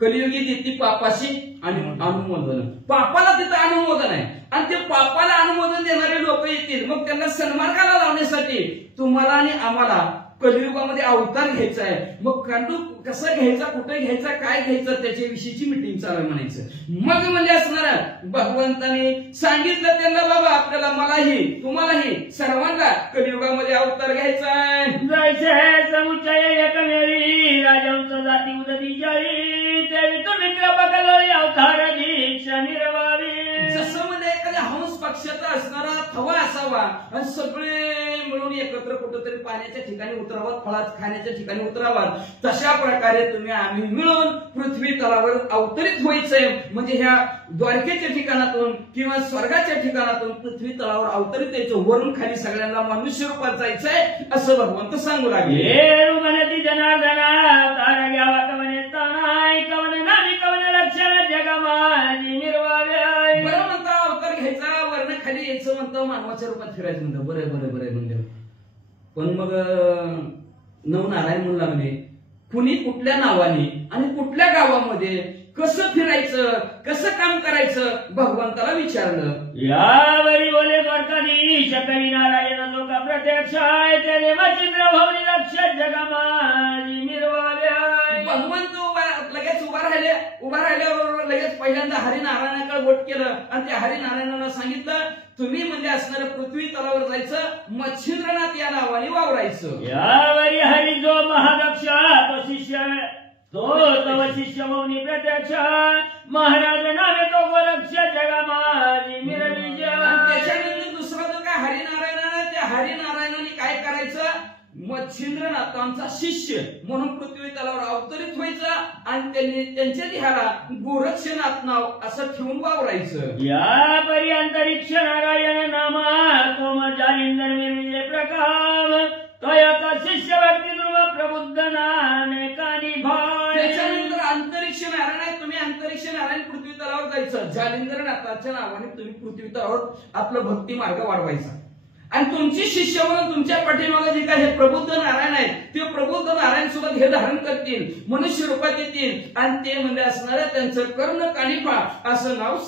कलियुगी देती पापाशी आणि अनुमोदन. पापाला तिथं अनुमोदन आहे आणि ते पापाला अनुमोदन देणारे लोक येतील. मग त्यांना सन्मार्गाला लावण्यासाठी तुम्हाला आणि आम्हाला कलियुगामध्ये अवतार घ्यायचा आहे. मग कांडू कसा घ्यायचा, कुठे घ्यायचा, काय घ्यायचं त्याच्याविषयीची मिटिंग चालू आहे म्हणायचं. मग म्हणजे असणार भगवंताने सांगितलं त्यांना, बाबा आपल्याला मलाही तुम्हालाही सर्वांना कलियुगामध्ये अवतार घ्यायचा आहे. जैसे समुच्चय एकमेवी राजांच जाती उदती जाळी तेवी तुम्ही कृपा कलोळी अवतार दीक्षा निर्वावी. जसं म्हणजे एखाद्या हंस पक्षाचा असणारा थवा असावा आणि सगळे मिळून एकत्र कुठेतरी पाण्याच्या ठिकाणी उतरावं, फळात खाण्याच्या ठिकाणी उतरावं. तशा प्रकारे तुम्ही आम्ही मिळून पृथ्वी तलावर अवतरित व्हायचंय. म्हणजे ह्या द्वारकेच्या ठिकाणातून किंवा स्वर्गाच्या ठिकाणातून पृथ्वी तलावर अवतरित यायचं. वरून खाली सगळ्यांना मनुष्य रूपात जायचंय असं भगवंत सांगू लागले. जनार्दना अवतार घ्यावा कवने तानाय कवने नामी कवने लक्षण जगमाजी निर्वाव्या. बरं म्हणता अवतार घ्यायचा, वर्ण खाली यायचं म्हणतं, मानवाच्या रूपात फिरायचं म्हणतं. बरं बरं बरं म्हणलं. पण मग 9 नारायण म्हणू लागले. कुणी कुठल्या नावाने आणि कुठल्या गावामध्ये कसं फिरायचं, कसं काम करायचं भगवंताला विचारलं. यावरी बोले द्वारकाधीश करी नारायण लोक प्रत्यक्ष आहे त्याने मचिंद्र भवनी लक्ष जगमाजी निर्वाव्या. भगवंत लगेच उभा राहिल्याबरोबर लगेच पहिल्यांदा हरिनारायणाकडे बोट केलं आणि त्या हरिनारायणाला सांगितलं तुम्ही म्हणजे असणारं पृथ्वी तलावर जायचं, मच्छिंद्रनाथ या नावाने वावरायचं. यावरी हरी जो महादक्ष तो शिष्य तो तव शिष्य मौनी प्रत्यक्ष महाराज नामे तो गोरक्ष जगा माझी मिरविज. त्याच्यानंतर दुसरा जो काय हरिनारायण आहे, त्या हरिनारायणाने काय करायचं, मच्छिंद्रनाथांचा शिष्य म्हणून पृथ्वी तलावर अवतरित व्हायचं आणि त्यांनी त्यांच्या देहाला गोरक्षनाथ नाव असं ठेवून वावरायचं. या परी अंतरिक्ष नारायण नामा तो जालिंदर मिरविजे प्रकाम तयाचा शिष्य भक्ती ध्रुव प्रबुद्ध नामे कानी भाय. त्याच्यानंतर अंतरिक्ष नारायण आहे, तुम्ही अंतरिक्ष नारायण पृथ्वी तलावर जायचं, जालिंद्रनाथाच्या नावाने तुम्ही पृथ्वी तलावर आपलं भक्ती मार्ग वाढवायचा. आणि तुमची शिष्य म्हणून तुमच्या पाठीमागे जे काही प्रबुद्ध नारायण आहेत, ते प्रबुद्ध नारायण सुद्धा हे धारण करतील, मनुष्य रूपात येतील आणि ते म्हणजे असणाऱ्या त्यांचं कर्ण कानिफा असं नाव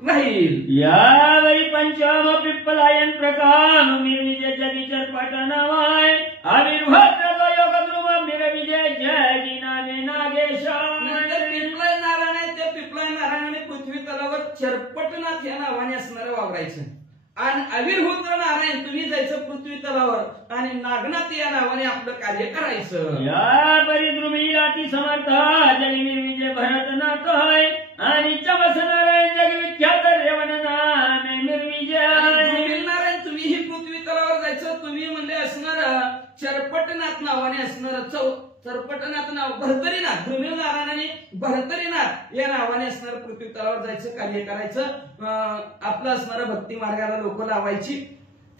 राहील. यावेळी पंचम पिप्पलायन प्रकाम मिरविजय जगीचर पाटनावाय आविर्भात योग ध्रुव मिरविजय जगी नामे नागेश. नंतर पिपलाय नारायण आहे, त्या पिपलाय नारायणाने पृथ्वी तलावर चरपटनाथ या नावाने असणारं वावरायचं. आणि अविर्भूत्र नारायण तुम्ही जायचं पृथ्वी तलावर आणि नागनाथ या नावाने आपलं कार्य करायचं. या परिद्रुमी लाटी समर्थ जगी निर्विजय भरतनाथ आणि चमस नारायण जगविख्यात रेवण नामे निर्विजय. नारायण तुम्ही ही पृथ्वी तलावर जायचं, तुम्ही म्हणजे असणार चरपटनाथ नावाने असणार चरपटनाथ नाव भरतरीनाथ, ध्रुमिल नारायणाने भरतरीनाथ या नावाने असणार पृथ्वी तलावर जायचं, कार्य करायचं, आपलं असणारं भक्ती मार्गाला लोक लावायची.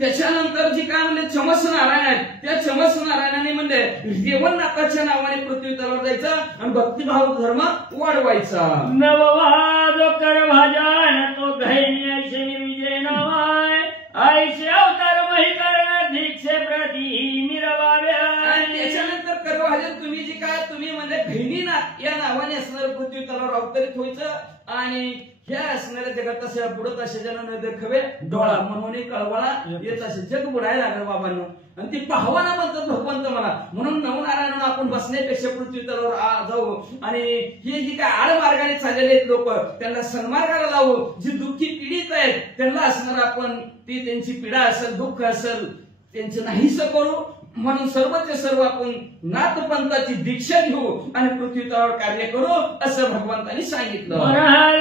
त्याच्यानंतर जी काय म्हणले चमस नारायण आहेत, त्या चमस नारायणाने म्हणले देवनाथाच्या नावाने पृथ्वी तलावर जायचं आणि भक्तिभाव धर्म वाढवायचा. नववाद कर भाजन तो धैर्य ऐसे निर्विजय नावाय ऐसे अवतार महिकरण दीक्षे प्रती मिरवाव्या. आणि त्याच्यानंतर करभाजन तुम्ही जी काय तुम्ही म्हणजे घैनीनाथ या नावाने असणारं पृथ्वी तलावर अवतरित व्हायचं आणि ह्या असणाऱ्या जगात तशा बुडत असे जण न देखवे डोळा म्हणून कळवळा येत असे जग बुडायला लागलं बाबांनो. आणि ती पाहवाना म्हणतात भगवंत मला, म्हणून नवनारायण आपण बसण्यापेक्षा पृथ्वी तलावर जाऊ आणि हे जी काय आडमार्गाने चाललेले आहेत लोक त्यांना सन्मार्गाला लावू, जी दुःखी पीडित आहेत त्यांना असणार आपण ती त्यांची पीडा असेल दुःख असेल त्यांचं नाहीसं करू, म्हणून सर्वचे सर्व आपण नाथपंथाची दीक्षा घेऊ आणि पृथ्वी तलावर कार्य करू असं भगवंतांनी सांगितलं.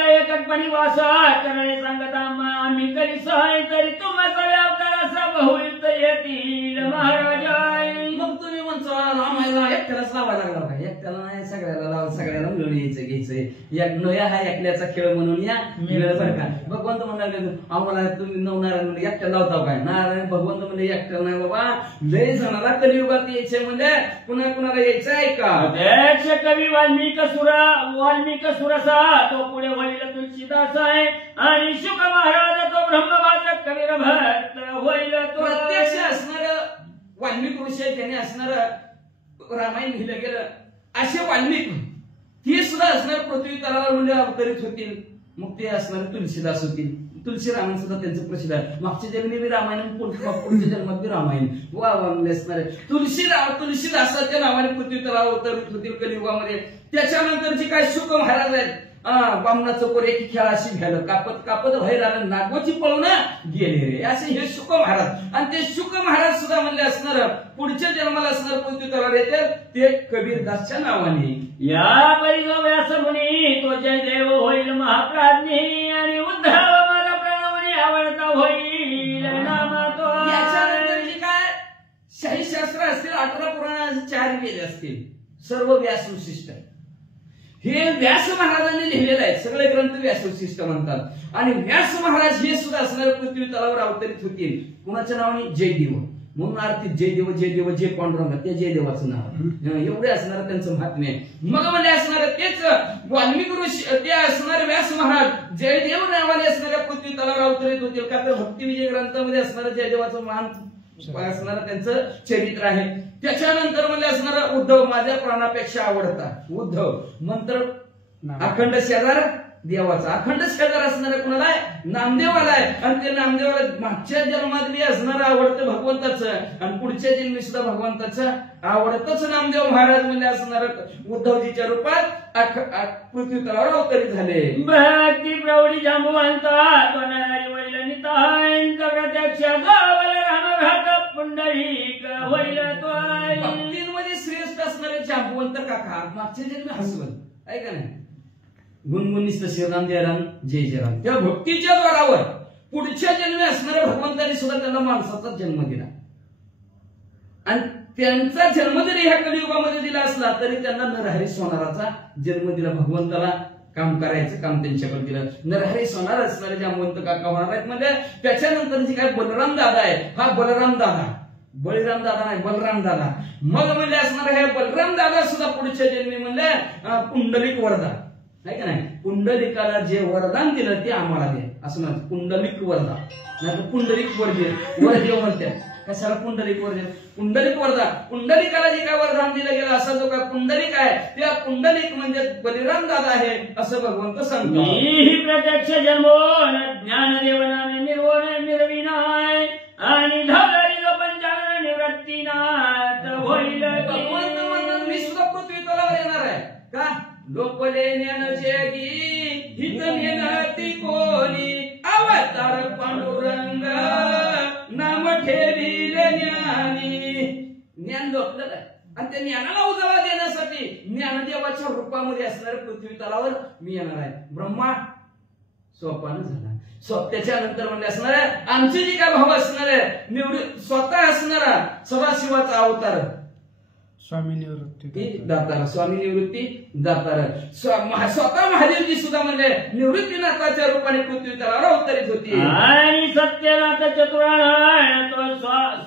एकटपणी वासा करणे सांगता आम्ही करी सहाय तरी तुम्हा सगळ्या अवताराचा बहुयुक्त येतील महाराजाय. मग तुम्ही म्हणतो रामायला एकट्यालाच लावायला लागला का, एकट्याला नाही सगळ्याला लावा, सगळ्याला मिळून यायचं घ्यायचं, नया हा एकल्याचा खेळ म्हणून या मिळेल बरं का. भगवंत म्हणाले आम्हाला तुम्ही नवनारायण म्हणजे एकट्या लावता काय, नारायण भगवंत म्हणजे एकट्याला नाही बाबा, लय जणाला कलियुगात यायचे म्हणजे कुणा कुणाला यायचं आहे का. अध्यक्ष कवी वाल्मिक सुरसा तो पुढे होईल तुलसीदास आहे आणि शुक महाराज तो ब्रह्मवाचक कवीर भक्त होईल तो. प्रत्यक्ष असणार वाल्मिक ऋषी आहे, त्यांनी असणार रामायण लिहिलं गेलं असे वाल्मिक हे सुद्धा असणार पृथ्वी तलावर म्हणजे अवतरित होतील. मग ते असणार तुलसीदास होतील. तुलसी रामायण सुद्धा त्यांचं प्रसिद्ध आहे. मागच्या जन्मी बी रामायण पुढच्या जन्मात बी रामायण वा म्हणजे असणार तुलसीदासाच्या नावाने पृथ्वी तलावर अवतरित होतील कलियुगामध्ये. त्याच्यानंतर जी काय शुक महाराज आहेत, बामणाचं पोर एकी खेळाशी घ्यायला कापत कापत बाहेर आलं नागोची पळून गेले रे असे हे शुक महाराज. आणि ते शुक महाराज सुद्धा म्हणले असणार पुढच्या जन्माला असणार पृथ्वी तलावर येते ते कबीरदासच्या नावाने. या परिजो व्यास मुनी तो जय देव होईल महाप्राज्ञी आणि उद्धव मला प्रणवणी आवडता होईल नामा तो. याच्यानंतर जी काय शाहीशास्त्र असतील, 18 पुराण 4 वेद असतील, सर्व व्यास विशिष्ट हे व्यास महाराजांनी लिहिलेलं आहे. सगळे ग्रंथ व्यास विशिष्ट म्हणतात. आणि व्यास महाराज हे सुद्धा असणारे पृथ्वी तलावर अवतरित होतील. कुणाच्या नावाने जयदेव म्हणून आरती जयदेव जय पांडुरंग त्या जयदेवाचं नाव एवढे असणार त्यांचं महात्म्य आहे. मग म्हणजे असणार तेच वाल्मिक ऋषी ते असणारे व्यास महाराज जयदेव नावाने असणाऱ्या पृथ्वी तलावर अवतरित होतील. का तर भक्ती विजय ग्रंथामध्ये असणारं जयदेवाचं महान असणार त्यांचं चरित्र आहे. त्याच्यानंतर म्हणजे असणारा उद्धव माझ्या प्राणापेक्षा आवडता उद्धव मंत्र अखंड शेजार देवाचा. अखंड शेजार असणारा कुणाला आहे, नामदेवाला आहे. आणि ते नामदेवाला मागच्या जन्मात बी असणारं आवडतं भगवंताचं आणि पुढच्या जन्मी सुद्धा भगवंताचं आवडतच नामदेव महाराज म्हणजे असणार उद्धवजीच्या रूपात पृथ्वी तलावर अवतरित झाले. भक्ती प्रौढी जांबुवंता वैल चिंतायंत प्रत्यक्ष गावल राम घात पुंडलिक होईल त्वाई. भक्तींमध्ये श्रेष्ठ असणारे जांबवंत काका मागच्या जन्मी हसवत ऐका नाही गुणगुणिस्त श्रीराम जय राम जय जय राम. त्या भक्तीच्या द्वारावर पुढच्या जन्मी असणाऱ्या भगवंतांनी सुद्धा त्यांना माणसाचा जन्म दिला आणि त्यांचा जन्म जरी ह्या कलियुगामध्ये दिला असला तरी त्यांना नरहरी सोनाराचा जन्म दिला. भगवंताला काम करायचं काम त्यांच्याकडे दिलं. नरहरी सोनार असणारे जांबवंत काका होणार आहेत. म्हणजे त्याच्यानंतर जे काय बलराम दादा आहे हा बलराम दादा बळीराम दादा नाही बलराम दादा. मग म्हणजे असणार हे बलराम दादा सुद्धा पुढच्या जन्मी म्हणजे पुंडलिक वरदान नाही का नाही. पुंडलिकाला जे वरदान दिलं ते आम्हाला दे असं म्हणत पुंडलिक वरदान नाही तर पुंडलिक वरदेव म्हणतात. कशाला पुंडलिक वरदेव पुंडलिक वरदान. पुंडलिकाला जे काय वरदान दिलं गेलं असा जो काय पुंडलिक आहे त्या पुंडलिक म्हणजे बलिराम दादा आहे असं भगवंत सांगतो. मीही प्रत्यक्ष जन्मोन ज्ञानदेव नामे निर्वोन निर्विनाय आणि धवरी जो पंचानन निवृत्तीनाथ होईल. भगवंत म्हणतात मी सुद्धा पृथ्वी तलावर येणार आहे का लोकले ज्ञान जगी हित नेनती कोणी अवतार पांडुरंग नाम ठेविले ज्ञानी. ज्ञान लोकलं आहे आणि त्या ज्ञानाला उजाळा देण्यासाठी ज्ञानदेवाच्या रूपामध्ये असणाऱ्या पृथ्वी तलावर मी येणार आहे. ब्रह्मा सोपान झाला त्याच्यानंतर म्हणजे असणार आमचे जे काय भाव असणार आहे निवृत्त स्वतः असणारा सदाशिवाचा अवतार स्वामी निवृत्ती दातार स्वामी निवृत्ती दातार स्वतः महादेवजी सुद्धा म्हणजे निवृत्तीनाथाच्या रूपाने पृथ्वी तलावर अवतरित होती. आणि सत्यनाथ चतुराणाय तो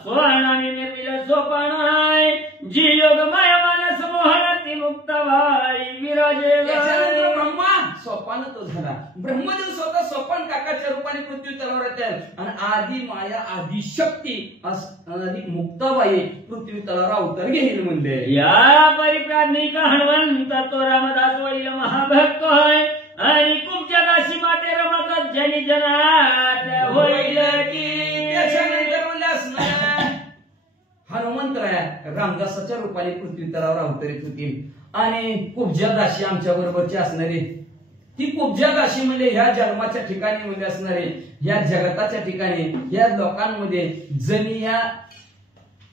स्वनामी निर्मिल सोपानाय जी योग माया मानस मोहनाती मुक्त भाई विराजे. त्याच्यानंतर ब्रह्मा सोपान तो झाला. ब्रह्मदेव स्वतः सोपान काकाच्या रूपाने पृथ्वी तलावर येतात आणि आदी माया आदी शक्ती आदी मुक्ताबाई पृथ्वी तलावर अवतार घेईल म्हणजे. या परिप्राज्ञिक हनुमंत तो रामदास वैल महाभक्त होय आणि कुमच्या दाशी माते रमत जनी जनात होईल की. त्याच्यानंतर म्हणजे असणार हनुमंतराया रामदासाच्या रूपाने पृथ्वी तलावर अवतरित होतील आणि कुब्जा दाशी आमच्या बरोबरची असणारी ती कुब्जा दाशी म्हणजे ह्या जन्माच्या ठिकाणी म्हणजे असणारे या जगताच्या ठिकाणी या लोकांमध्ये जनी या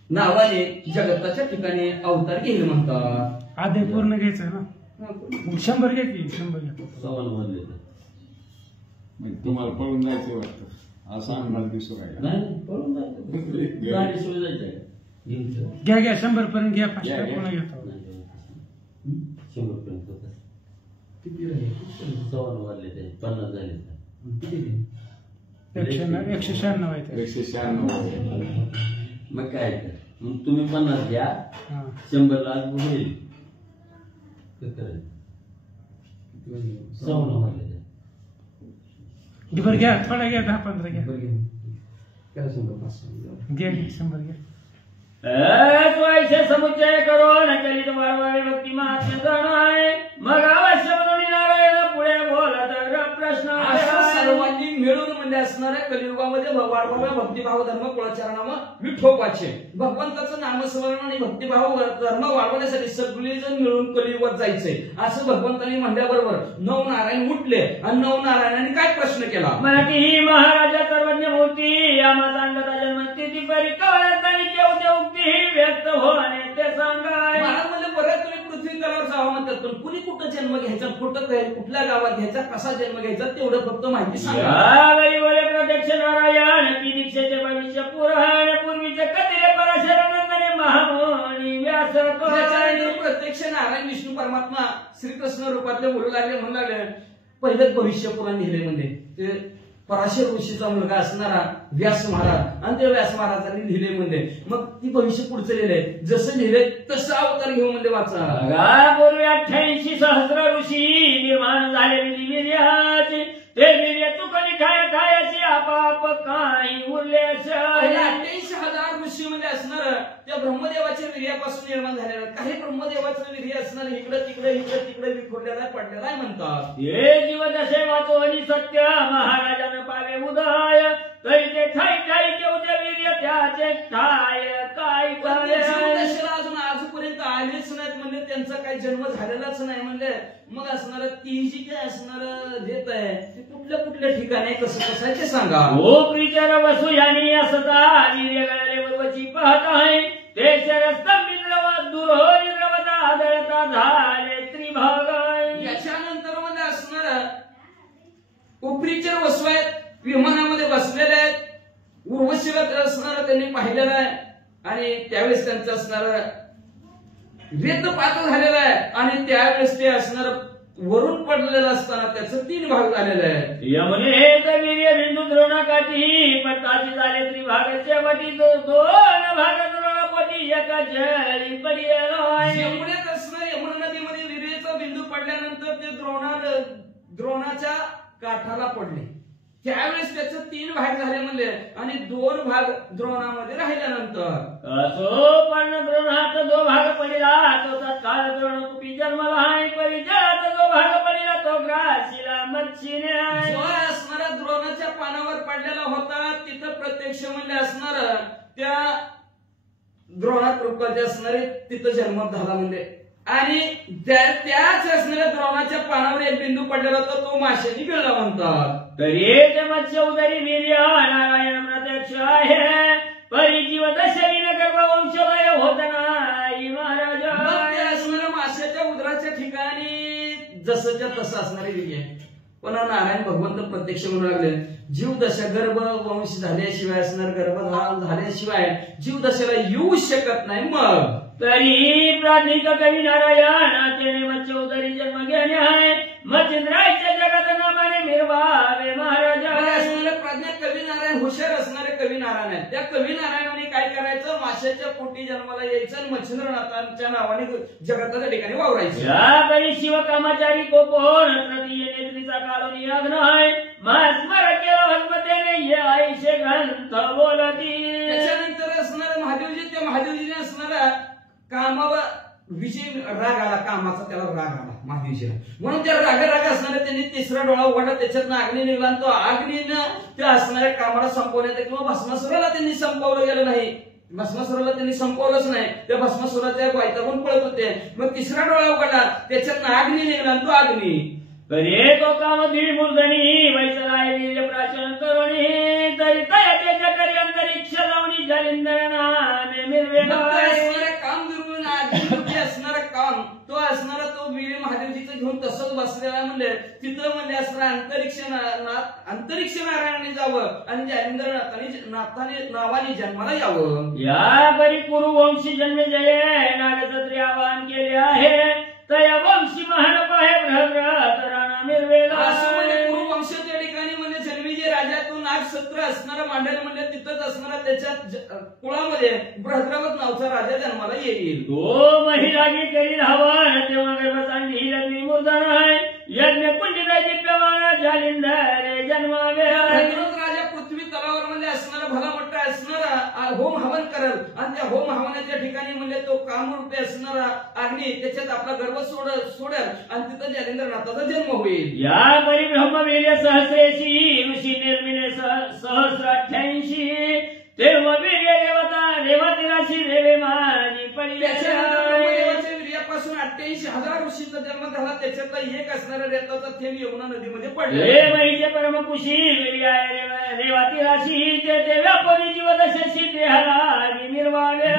नावाने जगताच्या ठिकाणी अवतार घेईल म्हणतात. आधी पूर्ण घ्यायचं ना 100 घ्या की 100 घ्या. तुम्हाला पळून जायचं वाटतं असं आम्हाला दिसू राहिलं. घ्या घ्या 100 पर्यंत घ्या. पुन्हा घेतो किती राहिले 50 झाले. 196 आहे. 196. मग काय तर मग तुम्ही 50 घ्या 100 ला होईल. बरं घ्या थोडा घ्या 10-15 घ्या. घ्या 100 घ्या 100 घ्या. वैसे समुच्चय करो न कलित वारवावे भक्ती महात्म्य जाणाय मग अवश्य म्हणून नारायण पुढे बोलत प्रश्न. अशा सर्वांनी मिळून म्हणजे असणाऱ्या कलियुगामध्ये वाढवाव्या भक्तिभाव धर्म कुळाचरणाम विठोबाचे भगवंताचं नामस्मरण आणि भक्तिभाव धर्म वाढवण्यासाठी सगळेजण मिळून कलियुगात जायचंय असं भगवंतांनी म्हणल्याबरोबर 9 नारायण उठले आणि 9 नारायणांनी काय प्रश्न केला. मराठी ही महाराजा सर्वज्ञ मूर्ती आम्हा सांगता जन्मती ती परी कवळतानी केव व्यक्त होणे ते सांगाय. महाराज म्हणजे बरं तुम्ही पृथ्वी तलावर जावं म्हणतात पण कुणी कुठं जन्म घ्यायचा कुठं कुठल्या गावात घ्यायचा कसा जन्म घ्यायचा तेवढं फक्त माहिती सांगा. बोले प्रत्यक्ष नारायण की दीक्षेचे भविष्य पुराण पूर्वीचे कथिले पराशरानंदने महामुनी व्यास. प्रत्यक्ष नारायण विष्णू परमात्मा श्रीकृष्ण रूपातले बोलू लागले म्हणू लागले पहिलेच भविष्य पुराण लिहिले म्हणजे ते पराशर ऋषीचा मुलगा असणारा व्यास महाराज आणि त्या व्यास महाराजांनी लिहिले म्हणजे मग ती भविष्य पुढचं लिहिलंय जसं लिहिलंय तसं अवतार घेऊ म्हणजे वाचा. पूर्वी 88 सहस्र ऋषी निर्माण झाले वीर्याचे ते वीर्य तुकनी खायाची आपाप काही उरले. 88,000 ऋषी म्हणजे असणार त्या ब्रह्मदेवाच्या वीर्यापासून निर्माण झालेलं काही ब्रह्मदेवाचं वीर्य असणार इकडं तिकडे विखुरलेला आहे पडलेला आहे म्हणतात. हे जीव जसे वाचो आणि सत्य महाराजानं पावे उदय तरी ते ठाई केवढे वीर्य त्याचे काय अजून आजपर्यंत आलेच नाहीत म्हणजे त्यांचा काही जन्म झालेलाच नाही म्हणजे मग असणार ती जी काय असणार देत आहे ते कुठल्या कुठल्या ठिकाणी कसं कसं आहे ते सांगा. ओ प्रिचर वसु यानी असता निर्गळले वरवची पाहत आहे ते शरस्तंभित रवत दूर हो निरवता आदळता झाले त्रिभाग. याच्यानंतर मध्ये असणार उपरीचर वसू आहेत, विमानामध्ये बसलेले आहेत, उर्वशीला असणार त्यांनी पाहिलेलं आहे आणि त्यावेळेस त्यांचं असणार रेत पातळ झालेलं आहे आणि त्यावेळेस ते असणार वरून पडलेलं असताना त्याचं 3 भाग झालेले आहेत. यमुने वीर्य बिंदू द्रोणाकाठी पटाची झाले त्रिभागाचे वटी 2 भाग द्रोणापोटी एका जळी पडिलो. यमुनेत असणार यमुना नदीमध्ये वीर्याचा बिंदू पडल्यानंतर ते द्रोणाच्या काठाला पडले त्यावेळेस त्याचे 3 भाग झाले म्हणले आणि 2 भाग द्रोणामध्ये राहिल्यानंतर असो पण द्रोणात 2 भाग पडला तो तत्काळ द्रोणकुपी जन्मला आहे परिचयात 2 भाग पडला तो ग्रासीला मच्छीने. जो असणारा द्रोणाच्या पानावर पडलेला होता तिथं प्रत्यक्ष म्हणजे असणार त्या द्रोणात रूपाचे असणारे तिथं जन्म झाला म्हणजे आणि त्याच असणाऱ्या द्रोणाच्या पानावर एक बिंदू पडलेला होता तो माशाची गिळला म्हणतात. तरी ते मत्स्य उदरी वीर्य नारायण प्रत्यक्ष आहे परिजीव दशमीन गर्भवंशलय होत नाही महाराज. असणाऱ्या माशाच्या उदराच्या ठिकाणी जसंच्या तसं असणारे वीर्य पण नारायण भगवंत प्रत्यक्ष म्हणू लागले जीव दशा गर्भ वंश झाल्याशिवाय असणार गर्भधारण झाल्याशिवाय जीव दशेला येऊ शकत नाही. मग तरी प्राज्ञिक कवी नारायण त्याने मत्स्य उदरी जन्म घेणे आहे मच्छिंद्राच्या जगत नामाने मिरवावे महाराज. प्राज्ञ कवी नारायण हुशार असणारे कवी नारायण आहेत. त्या कवी नारायणाने काय करायचं माशाच्या पोटी जन्माला यायचं आणि मच्छिंद्रनाथांच्या नावाने जगताच्या ठिकाणी वावरायचं. या परी शिवकामाचारी कोपोन तृतीय नेत्रीचा कालोनी अग्न आहे स्मर केला भस्मतेने ये आईशे ग्रंथ बोलती. त्याच्यानंतर असणारा महादेवजी त्या महादेवजीने असणारा कामावर विषय राग आला कामाचा त्याला राग आला महादेवजीला म्हणून त्या राग असणाऱ्या त्यांनी 3रा डोळा उघडला त्याच्यातनं अग्नी निघाला तो अग्नीनं त्या असणाऱ्या कामाला संपवण्यात किंवा भस्मासुराला त्यांनी संपवलं गेलं नाही. भस्मासुराला त्यांनी संपवलंच नाही त्या भस्मासुराच्या वैतागून पळत होते. मग 3रा डोळा उघडला त्याच्यातनं अग्नी निघाला तो अग्नी करे तो काम मूर्धनी वैसलाय वीर्य प्राचन करुणी तरी तयाच्या करी अंतरिक्ष लावणी जालिंदरनाने मिरवेला. काम असणारा काम तो असणारा तो वीर महादेवजीचं घेऊन तसंच बसलेला म्हणले तिथं म्हणजे असणारा अंतरिक्ष नारायणाने जावं आणि जालिंदरनाथाने नावाने जन्माला यावं. या परी कुरुवंशी जन्म जय नागसत्री आवाहन केले आहे तया वंशी महानप आहे बृहद्रथराणा मिरवेला. असं म्हणजे कुरुवंशाच्या ठिकाणी म्हणजे जन्मी जे राजा तो नागसत्र असणारा मांडल म्हणजे तिथंच असणारा त्याच्या कुळामध्ये बृहद्रवत नावचा राजा जन्माला येईल. तो महिला की करील हवन तेव्हा गर्भचांडी लग्नी मूर्धन आहे यज्ञ कुंडिताची पेवाना जालिंदर जन्मावे. राजा पृथ्वी तलावर म्हणजे असणारा भला मोठा असणारा होम हवन करल आणि त्या होम हवनाच्या ठिकाणी म्हणजे तो कामरूपी असणारा अग्नी त्याच्यात आपला गर्भ सोडल आणि तिथं जालिंदरनाथाचा जन्म होईल. या परी ब्रह्मवीर्य सहस्रेशी ऋषी निर्मिने सहस्राठ्याऐंशी तेव्हा वीर्य रेवती राशी रेवे माझी पडी. वीर्यापासून 88,000 ऋषीचा जन्म झाला त्याच्यातला एक असणाऱ्या रेताचा थेंब यमुना नदीमध्ये पडला. हे महिचे परमकुशी वीर्य रेवती राशी ते व्यापरी जीवदशशी देहाला निर्वावे.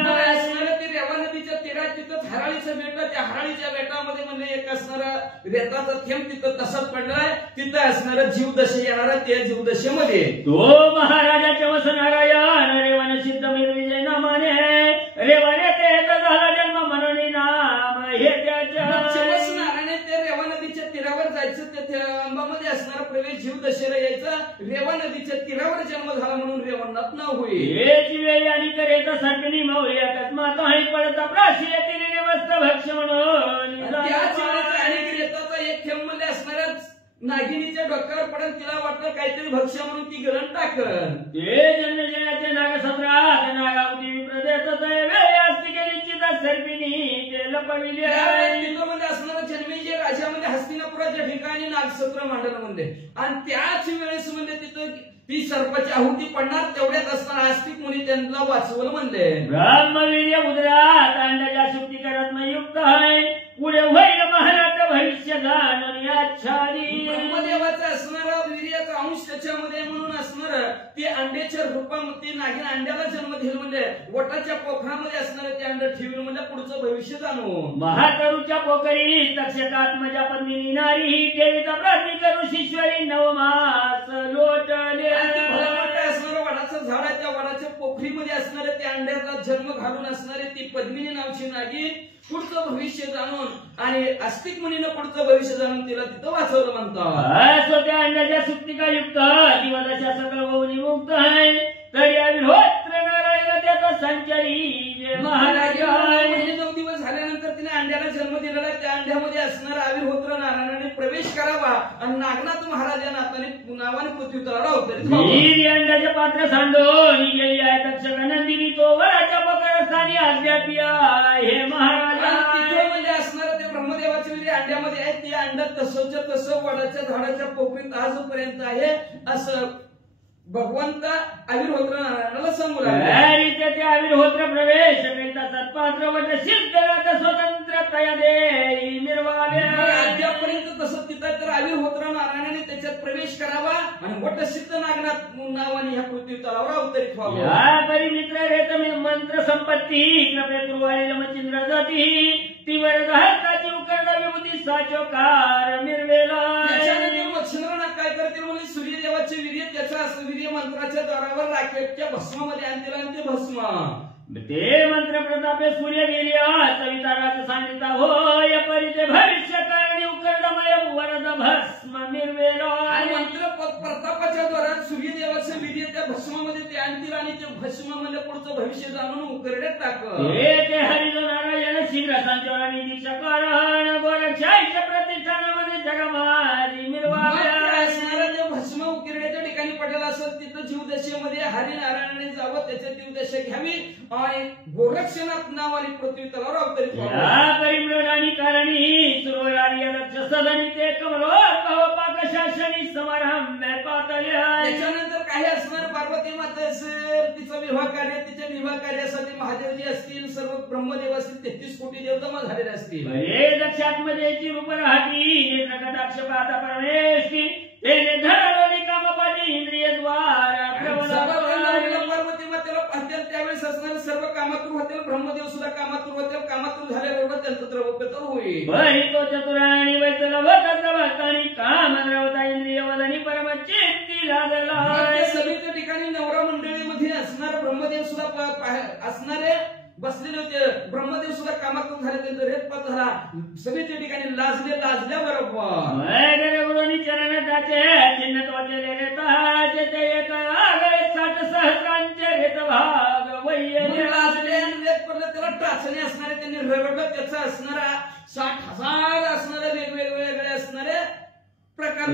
ते रेवा नदीच्या तीरात तिथं हराळीचं बेट त्या हराळीच्या बेटामध्ये म्हणजे एक असणारा रेताचा थेंब तिथं तसंच पडलाय तिथं असणारा जीवदशे येणारा त्या जीवदशेमध्ये तो महाराजाच्या वसनारायण रेवन सिद्ध विजय नामाने रेवाने ते झाला जन्म म्हणून नाम हे त्याच्या नारायण त्या रेवा नदीच्या तीरावर जायचं त्या अंबामध्ये असणारा प्रवेश जीवदशेला यायचा रेवा नदीच्या तीरावर जन्म झाला म्हणून रेवनाथ नाव होईल. हेची वेळी आणि करेचा सकनी मौर्य अकस्मात आहे पडता प्राशी येते वस्त भक्ष म्हणून त्याच आणि रेताचा एक थेंब मध्ये असणाऱ्या नागिनीच्या डोक्यावर पडेल, तिला वाटलं काहीतरी भक्ष्य म्हणून ती गळण टाकल. ते जन्मजयाचे नागसत्रात नागावती विप्रदेत दैवे अस्तिके निश्चित सर्पिणी ते लपविले. तिथं मध्ये असणारा जन्मेजय राजामध्ये हस्तिनापुराच्या ठिकाणी नागसत्र मांडलं म्हणते. आणि त्याच वेळेस म्हणजे तिथं ती सर्पाची आहुती पडणार, तेवढ्यात असताना आस्तिक मुनी त्यांना वाचवलं म्हणले. ब्रह्मवीर्य उदरात अंडाच्या शुद्धीकरण युक्त आहे, पुढे होईल महाराज भविष्य जाणून आच्छादी. ब्रह्मदेवाचं असणारं वीर्याचा अंश त्याच्यामध्ये म्हणून असणार ते अंड्याच्या रूपामध्ये नागिन अंड्याला जन्म दिल म्हणजे वटाच्या पोखरामध्ये असणार ते अंड ठेवलं म्हणजे पुढचं भविष्य जाणून. महातरुच्या पोखरी तक्षकात्मजा पत्नी नारी देवीचा प्रार्थी करू शिश्वरी नवमास लोटले. असणारं वडाचं झाड आहे, त्या वडाच्या पोखरीमध्ये असणारे त्या अंड्याचा जन्म घालून असणारे ती पद्मिनी नावची नागिन पुढचं भविष्य जाणून आणि आस्तिक मुनीनं पुढचं भविष्य जाणून तिला तिथं वाचवलं म्हणतात. त्या अंड्याच्या सुप्तिका युक्त जीवनाच्या सकल बहुनी मुक्त आहे, तरी अविहोत्र नारायण त्याचा संचारी जे महाराज. 9 दिवस झाल्यानंतर तिने अंड्याला जन्म दिलेला, त्या अंड्यामध्ये असणारा अविहोत्र नारायणाने प्रवेश करावा आणि नागनाथ महाराज या नावाने पृथ्वी तळाला अवतरित. अंड्याचे पात्र सांडून गेली आहे तक्षक नंदिनी, तो वराच्या पकडस्थानी अद्यापी आहे महाराज. म्हणजे असणारं ते ब्रह्मदेवाचे वीर्य अंड्यामध्ये आहे, ते अंड तसंच्या तसं वडाच्या झाडाच्या पोखरीत आजपर्यंत आहे असं भगवंत अविर्होत्र नारायणाला सांगू लागले. ते अविर्होत्र प्रवेश करिता सत्पात्र वट सिद्धनाथ स्वतंत्र तया देई निर्वाले. अद्यापर्यंत तसं तिथं तर अविर्होत्र नारायणाने त्याच्यात प्रवेश करावा आणि वट सिद्ध नागनाथ नावाने ह्या पृथ्वी तलावर अवतरित व्हावं. या परिमित्र रेत मंत्र संपत्ती कृपे कुरवाले मचिंद्र जाती ती वरदहस्ताची उकरला विभूती साचोकार मिरवेला. त्याच्यानंतर मच्छिंद्रनाथ काय करतील म्हणजे सूर्यदेवाचे वीर्य त्याचा वीर्य मंत्राच्या द्वारावर राखेच्या भस्मामध्ये आणतील आणि ते भस्म ते मंत्र प्रतापे सूर्य गेल्या सविताराच सांगितला होय परिचे भविष्य कारणी उकरदमय वरद भस्म निर्वेला. आणि मंत्र प्रतापाच्या द्वारात सूर्यदेवाचे वीर्य त्या भस्मामध्ये ते आणतील आणि ते भस्मामध्ये पुढचं भविष्य जाणून उकरड्यात टाकल. ते हरिज नारायण शीघ्र संचरण दीक्षा कारण गोरक्षाच्या प्रतिष्ठानामध्ये जगमारी मिरवाव्या. असणारं भस्म उकिरड्याच्या ठिकाणी पडलेलं असत तिथं जीवदशेमध्ये हरिनारायणाने जावं, त्याच्या जीवदशा घ्यावी आणि गोरक्षनाथ नावाने पृथ्वी तलावर अवतरित व्हावं. परिमृणानी कारणी सुरवरार्य लक्ष सदनी ते कमलोद्भव पाकशासनी समारंभ पातल्या. त्याच्यानंतर काही असणार पार्वती माता असेल, तिचं विवाह कार्य, तिच्या विवाह कार्यासाठी महादेवजी असतील, सर्व ब्रह्मदेव असतील, 33 कोटी देव जमा झालेले असतील. दक्षात्मदेची रूप राहती नेत्रकटाक्ष पाहता परमेष्टी तेने धरवली कामपाठी इंद्रिय द्वारा पार्वती मातेला पाहतील त्यावेळेस असणारे सर्व कामातूर होतील, ब्रह्मदेव सुद्धा कामातूर होतील. कामातूर झाल्याबरोबर त्यांचं द्रव्यतर होईल. बरी तो चतुराणी वैतला भक्ताचा भक्तानी काम द्रवता इंद्रिय वदनी परमचित्ती लागला. सगळीच्या ठिकाणी नवरा मंडळीमध्ये असणारा ब्रह्मदेव सुद्धा असणारे बसलेले होते. ब्रह्मदेव सुद्धा कामातून झाले, त्यांचा रेतपात झाला. सगळीच्या ठिकाणी लाजल्या बरोबर चरण त्याचे चिन्ह तोचले रेताचे ते एक आगळे 60 सहस्रांचे रेत भाग वैयले. लाजले आणि रेत पडलं, त्याला टाचणी असणारे त्यांनी रगडलं. त्याचा असणारा 60,000 असणारे वेगवेगळे असणारे प्रकार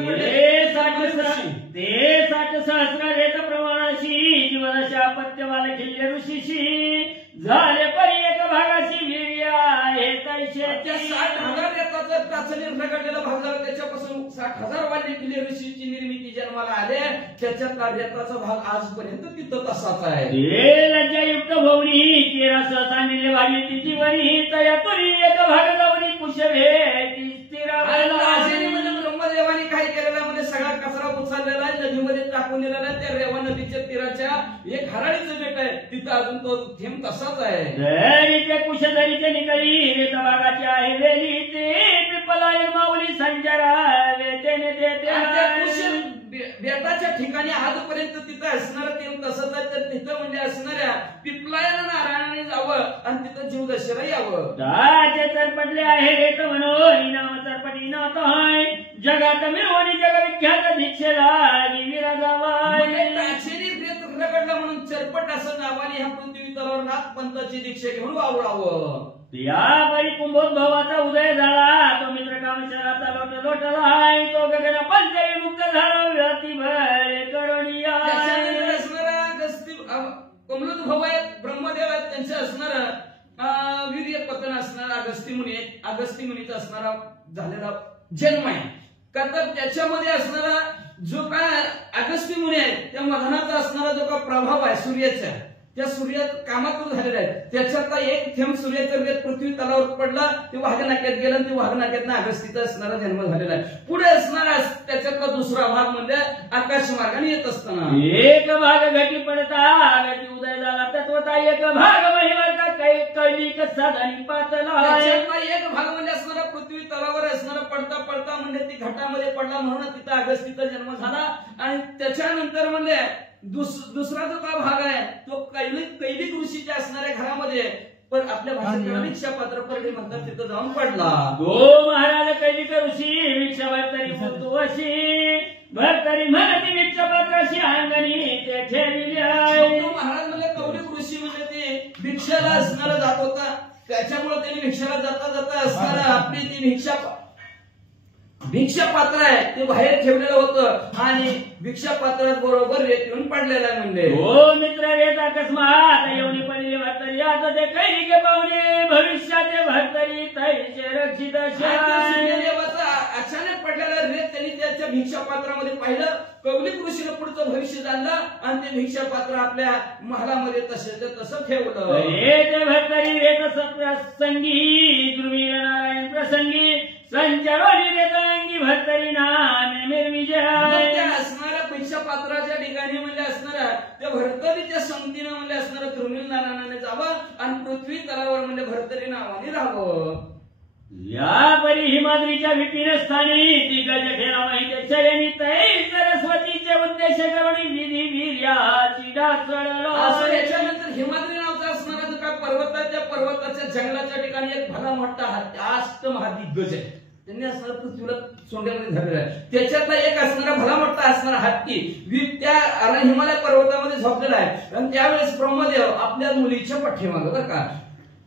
ते 60 सहस्र रेत प्रमाणाशी जीवनाच्या अपत्यवाला किल्ले ऋषीशी झाले परी एक भागाची वीर्य आहे तैसे. 60,000 रेताचं टाचणी रगडलेला भाग झाला, त्याच्यापासून 60,000 वाले किल्ले ऋषीची निर्मिती जन्माला आले. त्याच्यातला रेताचा भाग आजपर्यंत तिथं तसाच आहे. ते लज्जायुक्त भवनी 13 सांगितले भाजी तिची वरी तया तुरी एक भाग जावणी कुश भेटी स्थिरा. ब्रह्मदेवाने काय केलेला म्हणजे सगळा कचरा उचललेला आहे, नदीमध्ये टाकून दिलेला आहे. त्या रेवा नदीच्या तीराच्या एक हराळीचं बेट आहे, तिथं अजून तो थेंब तसाच आहे. ते कुशधरीचे निकळी रेत भागाची आहे वेली ते पिपलायन माऊली संजरावे त्याने बेटाच्या ठिकाणी आजपर्यंत तिथं असणारं ते तसंच आहे. तर तिथं म्हणजे असणाऱ्या पिपलायन नारायणाने जावं आणि तिथं जीवदशेला यावं. ताचे चरपटले आहे रेत म्हणून नाम चरपटी नाथ आहे जगात मिळवणी जगविख्यात दीक्षेला विराजावाय. रेत रगडला म्हणून चरपट असं नावाने ह्या पृथ्वी तलावर नाथ पंथाची दीक्षा घेऊन वावळावं. या परी कुंभोद्भवाचा उदय झाला. तो मित्र कामशराचा लोटला आहे, तो गगन अंतरी मुक्त झाला व्याती भळे करुणिया त्याच्यानंतर असणारा अगस्ती कमलोद भाऊ आहेत, ब्रह्मदेव आहेत, त्यांचं असणारं वीर्य पतन असणारा अगस्ती मुनी आहेत. अगस्ती मुनीचा असणारा झालेला जन्म आहे का, तर त्याच्यामध्ये असणारा जो काय अगस्ती मुनी आहेत त्या मधनाचा असणारा जो काय प्रभाव आहे सूर्याचा, त्या सूर्यात कामातून झालेला आहे. त्याच्यातला एक थेंब सूर्याचं रेत पृथ्वी तलावर पडला, ते वाघनाक्यात गेलं आणि ते वाघनाक्यातनं अगस्तीचा असणारा जन्म झालेला आहे. पुढे असणारा त्याच्यातला दुसरा भाग म्हणजे आकाश मार्गाने येत असताना एक भाग घटी पडता घटी उदय झाला तत्वता, एक भाग महिमाचा काही कैलिक साधनी पातला. त्याच्यातला एक भाग म्हणजे असणारा पृथ्वी तलावर असणारा पडता पडता म्हणजे ती घटामध्ये पडला, म्हणून तिथं अगस्तीचा जन्म झाला. आणि त्याच्यानंतर म्हणजे दुसरा जो का भाग आहे तो कैलिक ऋषीच्या असणाऱ्या घरामध्ये पण आपल्या भाषेत भिक्षा पात्र पडले म्हणतात, तिथं जाऊन पडला. गो महाराज कैलिक ऋषी भिक्षा भरतरी बोलतो अशी भरतरी म्हणती भिक्षा पात्राशी अंगणी ते ठेविली आहे. महाराज म्हणजे कैलिक ऋषी म्हणजे ते भिक्षाला असणारा जात होता, त्याच्यामुळे त्यांनी भिक्षाला जाता जाता असणारा आपली ती भिक्षा पात्र आहे ते बाहेर ठेवलेलं होतं आणि भिक्षा पात्रात बरोबर रेत येऊन पडलेला आहे. म्हणजे हो मित्र रेत अकस्मात येऊन पडले भरतरी, आता ते कैलिक पाहुणे भविष्याचे भरतरी तैचे रक्षित सूर्यदेवाचा अचानक पडलेला रेत त्यांनी त्याच्या भिक्षा पात्रामध्ये पाहिलं. कैलिक ऋषीनं पुढचं भविष्य जाणलं आणि ते भिक्षा पात्र आपल्या महालामध्ये तसं ठेवलं. ते भरतरी रेत सत्प्रसंगी गुरुवीर नारायण प्रसंगी संचारोनी रेतांगी भरतरी नामे निर्विजय. त्या असणाऱ्या भिक्षा पात्राच्या ठिकाणी म्हणजे असणाऱ्या त्या भरतरीच्या संगतीनं म्हणजे असणाऱ्या ध्रुमिल नारायणाने जावं आणि पृथ्वी तलावर म्हणजे भरतरी नावाने राहावं. या परी हिमाद्रीच्या विपिन स्थानी दिग्गज ठेला माहिती शयनी तै सरस्वतीचे उद्देश करून विधी वीर्याची डासळलो. असं याच्यानंतर हिमाद्री नावाचा असणारा जो काय पर्वत आहे त्या पर्वताच्या जंगलाच्या ठिकाणी एक भला मोठा हत्ती अष्ट महादिग्गज आहे, त्यांनी असणारा पृथ्वीला सोंड्यामध्ये धरलेला आहे. त्याच्यातला एक असणारा भला मोठा असणारा हत्ती त्या हिमालय पर्वतामध्ये झोपलेला आहे. आणि त्यावेळेस ब्रह्मदेव आपल्या मुलीच्या पाठीमागे बरं का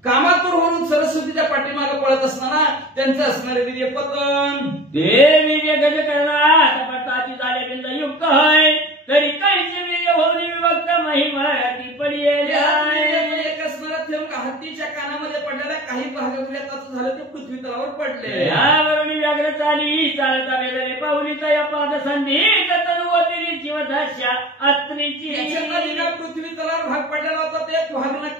कामातूर होऊन सरस्वतीच्या पाठीमागे पळत असताना त्यांचं असणारे वीर्य पतन ते वीर्य गज करणार पटाची झाले बिंद युक्त आहे तरी काहीचे वीर्य होऊन विभक्त महिमाती पडलेले एक असणारा थेंब हत्तीच्या कानामध्ये पडलेला, काही भागात झालं ते पृथ्वी तलावर पडले. यावरून व्याघ्र चाली चालता वेगळे पाहुलीचा या पाद संधी तनुवती जीवधाशा अत्रीची. पृथ्वी तलावर भाग पडलेला होता, ते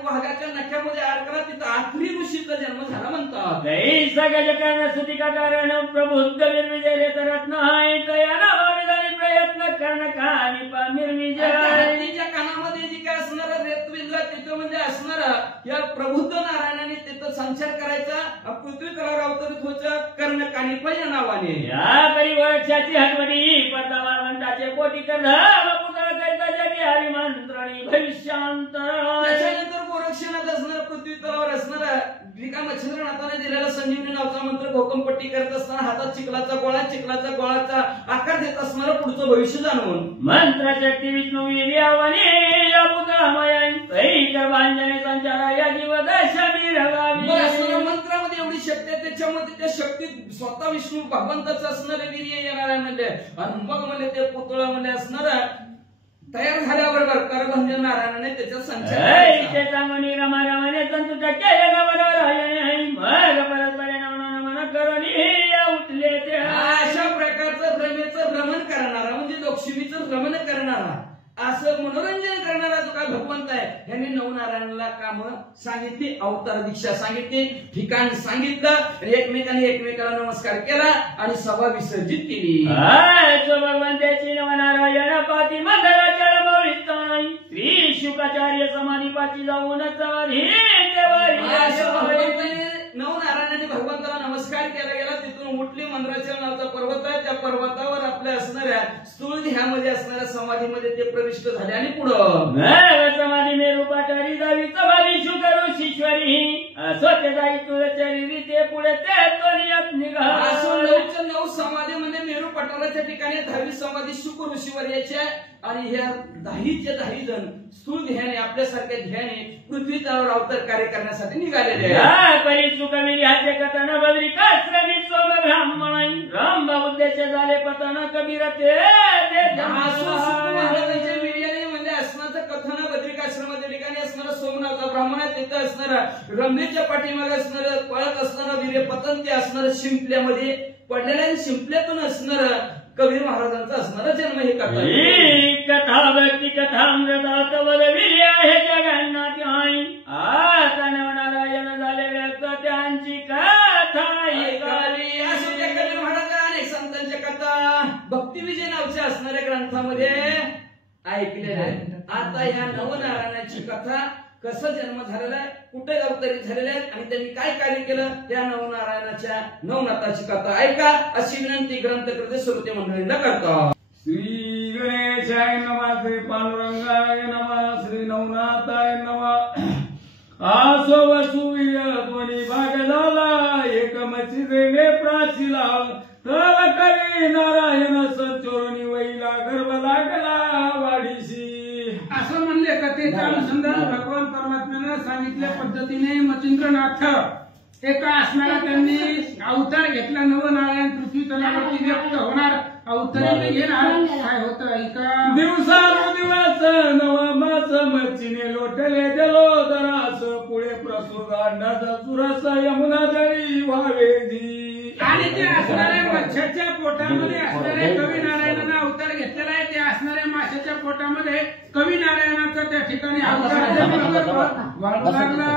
वाघाच्या नख्यामध्ये अडकला, तिथं आत्री ऋषीचा जन्म झाला म्हणतात. सगळ कर्ण सुतिका कारण प्रबुद्ध निर्विजय रेत रत्न आहे तया प्रयत्न कर्ण कानी पा निर्विजय. हत्तीच्या कानामध्ये जी काय असणारा रेत विजला तिथं म्हणजे असणारा या प्रबुद्ध नारायणाने तिथं संचार करायचा, पृथ्वी तलावर अवतरित होतं कर्ण कानिपा या नावाने. या परिवर्षाची हटवडी पदावर म्हणताचे कोटी कर्ध पुतळ करिता जगी हरी मंत्रणी भविष्यांतर. त्याच्यानंतर गोरक्षनाथ असणारा पृथ्वी तलावर असणारा मच्छिंद्रनाथाने दिलेला संजीवनी नावाचा मंत्र घोकमपट्टी करत असताना हातात चिखलाचा गोळाचा आकार देत असणारा पुढचं भविष्य जाणवून मंत्रशक्ती विष्णू वीर्यावनी या पुतळामया बांधणे संचारा या जीवदशा मंत्रामध्ये एवढी शक्ती आहे, त्याच्यामध्ये त्या शक्तीत स्वतः विष्णू भगवंताचं असणारे वीर्य येणार आहे म्हणजे. आणि मग म्हणजे ते पुतळा म्हणजे असणारा तयार झाल्याबरोबर करभंजन नारायणाने त्याच्यात संचार चांगणी रमा रमाने संतुट केले नवरायणे मग परस्परे नमन करून उठले ते. अशा प्रकारचं भ्रमेचं भ्रमण करणारा म्हणजे लक्ष्मीचं भ्रमण करणारा असं मनोरंजन करणारा जो काय भगवंत आहे यांनी नवनारायणाला काम सांगितली, अवतार दीक्षा सांगितली, ठिकाण सांगितलं, एकमेकाला नमस्कार केला आणि सभा विसर्जित केली. भगवंताची नवनारायण पाती मंदराच्या श्री शुकाचार्य समाधीपाची जाऊन नवनारायणाने भगवंताला नमस्कार केला गेला. तिथून उठली मंदराचल नावाचा पर्वत आहे, त्या पर्वतावर आपल्या असणाऱ्या स्थूल ध्यामध्ये असणाऱ्या समाधीमध्ये ते प्रविष्ट झाले आणि पुढं समाधी मेरू पाचारी जावी समाधी शुकर ऋषीश्वरी स्वच्छ जाई तुझ्या ते पुढे ते तोनियात निघा. असं 9च्या 9 समाधीमध्ये मेरू पठाराच्या ठिकाणी 10वी समाधी शुक ऋषीवर यायच्या आणि ह्या 10 जण स्थूल ध्याने आपल्यासारख्या ध्याने पृथ्वी तलावर अवतार कार्य करण्यासाठी निघालेले आहेत. परी सुखमिरी हाचे कथन बद्री काश्रमी सोम ब्राह्मणाई राम उद्देश झाले पतन कबीर ते महाराजांच्या वीर्याने म्हणजे असणारचं कथन बद्रिकाश्रमाच्या ठिकाणी असणारा सोमनाथ ब्राह्मण आहे, तिथं असणारा रमणीच्या पाठीमागे असणारं पळत असणारं वीर्य पतन ते असणारं शिंपल्यामध्ये पडलेल्या शिंपल्यातून असणारं कबीर महाराजांचा असणारा जन्म हे कथा. कथा भक्ती कथा अमृतात वीर्य आहे जगन्नाथ आई आता नवनारायण झाले व्यक्त त्यांची कथा ऐकावी. असं त्या कबीर महाराजांनी संतांच्या कथा भक्ती विजय नावाच्या असणाऱ्या ग्रंथामध्ये ऐकलेल्या आहेत. आता ह्या नवनारायणाची कथा कसं जन्म झालेला आहे, कुठे अवतरित झालेले आहेत आणि त्यांनी काय कार्य केलं त्या नवनारायणाच्या नवनाथाची कथा ऐका अशी विनंती ग्रंथकर्ते श्रोते मंडळींना करतो. श्री गणेशाय नमः, श्री पांडुरंगाय नमः, श्री नवनाथाय नमः. आसो वसुवीर दोन्ही भाग झाला एकमची देणे प्राचीला तव कवी नारायण संचोरुनी वैला गर्भ लागला वाडीशी. असं म्हणले कथेच्या अनुषंगाने भगवान परमात्म्यानं सांगितल्या पद्धतीने मच्छिंद्रनाथ एका असणारा त्यांनी अवतार घेतला. नवनारायण पृथ्वी तलावरती व्यक्त होणार अवतरी घेणार. काय होतं ऐका. दिवसानुदिवस नवमास मच्छीने लोटले जलोदरास पुढे प्रसूर अंडाचा चुरस यमुना जळी व्हावेधी. आणि ते असणाऱ्या मच्छाच्या पोटामध्ये असणारे कवी नारायणानं अवतार घेतलेला आहे. ते असणाऱ्या माशाच्या पोटामध्ये कवी नारायणाचा त्या ठिकाणी अवतार वाढू लागला.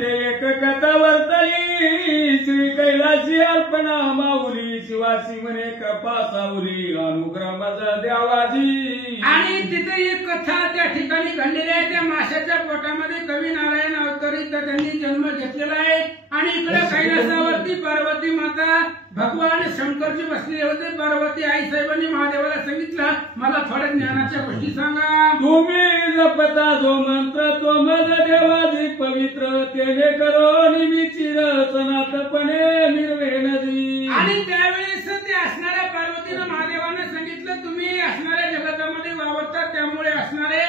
ते एक कथा वर्तली श्री कैलासी अर्पणा माऊली शिवासी म्हणे कृपा सावली अनुग्रह माझा द्यावाजी. आणि तिथे एक कथा त्या ठिकाणी घडलेली आहे. त्या माशाच्या पोटामध्ये कवी नारायण अवतरित त्यांनी जन्म घेतलेला आहे. आणि इकडे कैलासावरती पार्वती माता भगवान शंकरजी बसलेले होते. पार्वती आई साहेबांनी महादेवाला सांगितलं मला थोड्या ज्ञानाच्या गोष्टी सांगा. तुम्ही जपता जो मंत्र तो मज देवाजी पवित्र तेने करो निमिचिर सनातपणे निर्वे नदी. आणि त्यावेळेस ते असणाऱ्या पार्वतीनं महादेवानं सांगितलं तुम्ही असणाऱ्या जगतामध्ये वावरतात त्यामुळे असणारे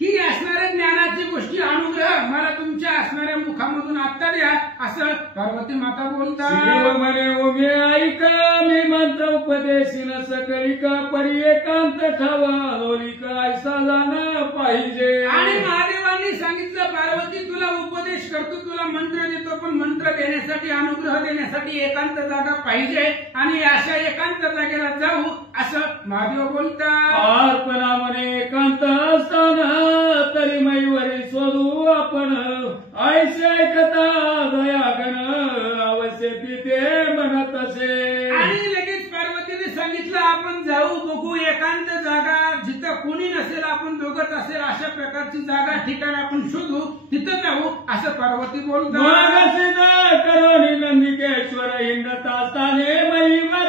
ही असणाऱ्या ज्ञानाची गोष्टी अनुग्रह मला तुमच्या असणाऱ्या मुखामधून आत्ता द्या असं पार्वती माता बोलतात. म्हणे उभे ऐका मी मंत्र उपदेशीन सकलिका परी एकांत ठावा लोलिका ऐसा जाणं पाहिजे. आणि महादेवांनी सांगितलं पार्वती तुला उपदेश करतो तुला मंत्र देतो पण मंत्र देण्यासाठी अनुग्रह देण्यासाठी एकांत जागा पाहिजे आणि अशा एकांत जागेला जाऊ असं महादेव बोलतात. अर्पणा म्हणे एकांत असताना तरी मैवरी शोधू आपण ऐसे ऐकता दयागण अवश्य तिथे म्हणत असे. आणि लगेच पार्वतीने सांगितलं आपण जाऊ बघू एकांत जागा जिथं कोणी नसेल आपण दोघंच असेल अशा प्रकारची जागा ठिकाण आपण शोधू तिथं जाऊ असं पार्वती बोलतात. करोनी नंदिकेश्वर हिंडत असताने मैवर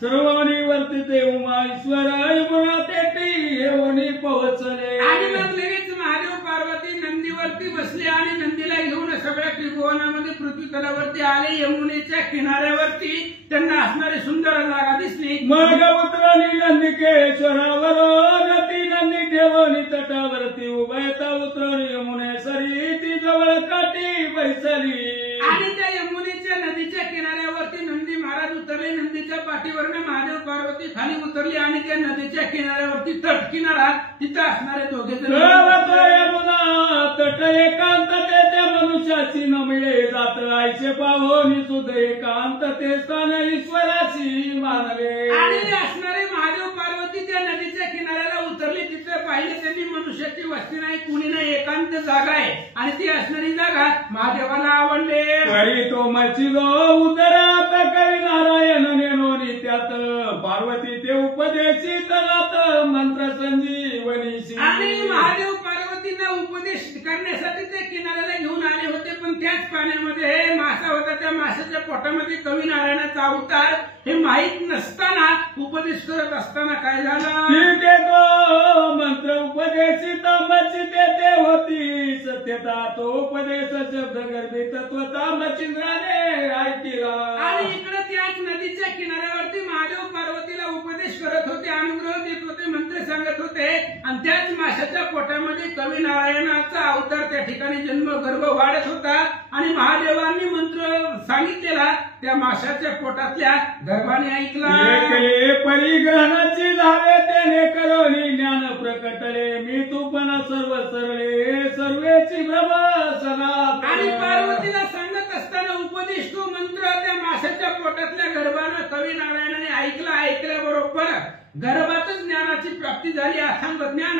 सर्वनी वर्तिते उमाईश्वर गुणा तेटी येऊनी पोहोचले. आणि मग लगेच महादेव पार्वती नंदीवरती बसले आणि नंदीला घेऊन सगळ्या त्रिभुवनामध्ये पृथ्वी तलावरती आले. यमुनेच्या किनाऱ्यावरती त्यांना असणारी सुंदर जागा दिसली. मग उतरली नंदिकेश्वरावर गती नंदी ठेवणी तटावरती उभयता उतरली यमुने सरी ती जवळ काठी बैसली. आणि त्या यमुनेच्या नदीच्या किनाऱ्यावरती नंदी महाराज उतरले. नंदीच्या पाठीवरनं महादेव पार्वती खाली उतरली आणि त्या नदीच्या किनाऱ्यावरती तट किनारा तिथं असणारे दोघे यमुना तट एकांत ते त्या मनुष्याची न मिळे जात आईचे पाहोनी सुध एकांत ते स्थान ईश्वराची मानले. आणि असणारे महादेव पार्वती त्या नदीच्या किनाऱ्याला उतरली. तिथे पाहिले त्यांनी मनुष्याची वस्ती नाही कुणी नाही एकांत जागा आहे आणि ती असणारी जागा महादेवाला आवडले. तरी तो मचिलो उदरात कवी नारायण नेनोनी त्यात पार्वती ते उपदेशित मंत्र संजीवनीशी. आणि महादेव पार्वतींना उपदेश करण्यासाठी ते किनाऱ्याला घेऊन आले होते, पण त्याच पाण्यामध्ये मासा होता. त्या माशाच्या पोटामध्ये कवी नारायणाचा अवतार हे माहीत नसताना उपदेश करत असताना काय झालं, तो मंत्र उपदेशित मचिते होती सत्यता. तो उपदेश शब्द गर्भी तत्वता मच्छिंद्राने ऐकला. आणि इकडे त्याच नदीच्या किनाऱ्यावरती महादेव पार्वतीला उपदेश करत होते, अनुग्रह देत होते, मंत्र सांगत होते. आणि त्याच माशाच्या पोटामध्ये कवी नारायणाचा अवतार त्या ठिकाणी जन्म गर्भ वाढत होता. आणि महादेवांनी मंत्र सांगितलेला त्या माशाच्या पोटातल्या गर्भाने ऐकला. एकले परिग्रहणाची झाले त्याने करोनी ज्ञान प्रकटले. मी तू पण सर्व सरळे सर्वेची भ्रम सनातन. आणि पार्वतीला सांगत असताना उपदेश तो मंत्र त्या माशाच्या पोटातल्या गर्भानं कवी नारायणाने ऐकला. ऐकल्याबरोबर गर्भातच ज्ञानाची प्राप्ती झाली, अथांग ज्ञान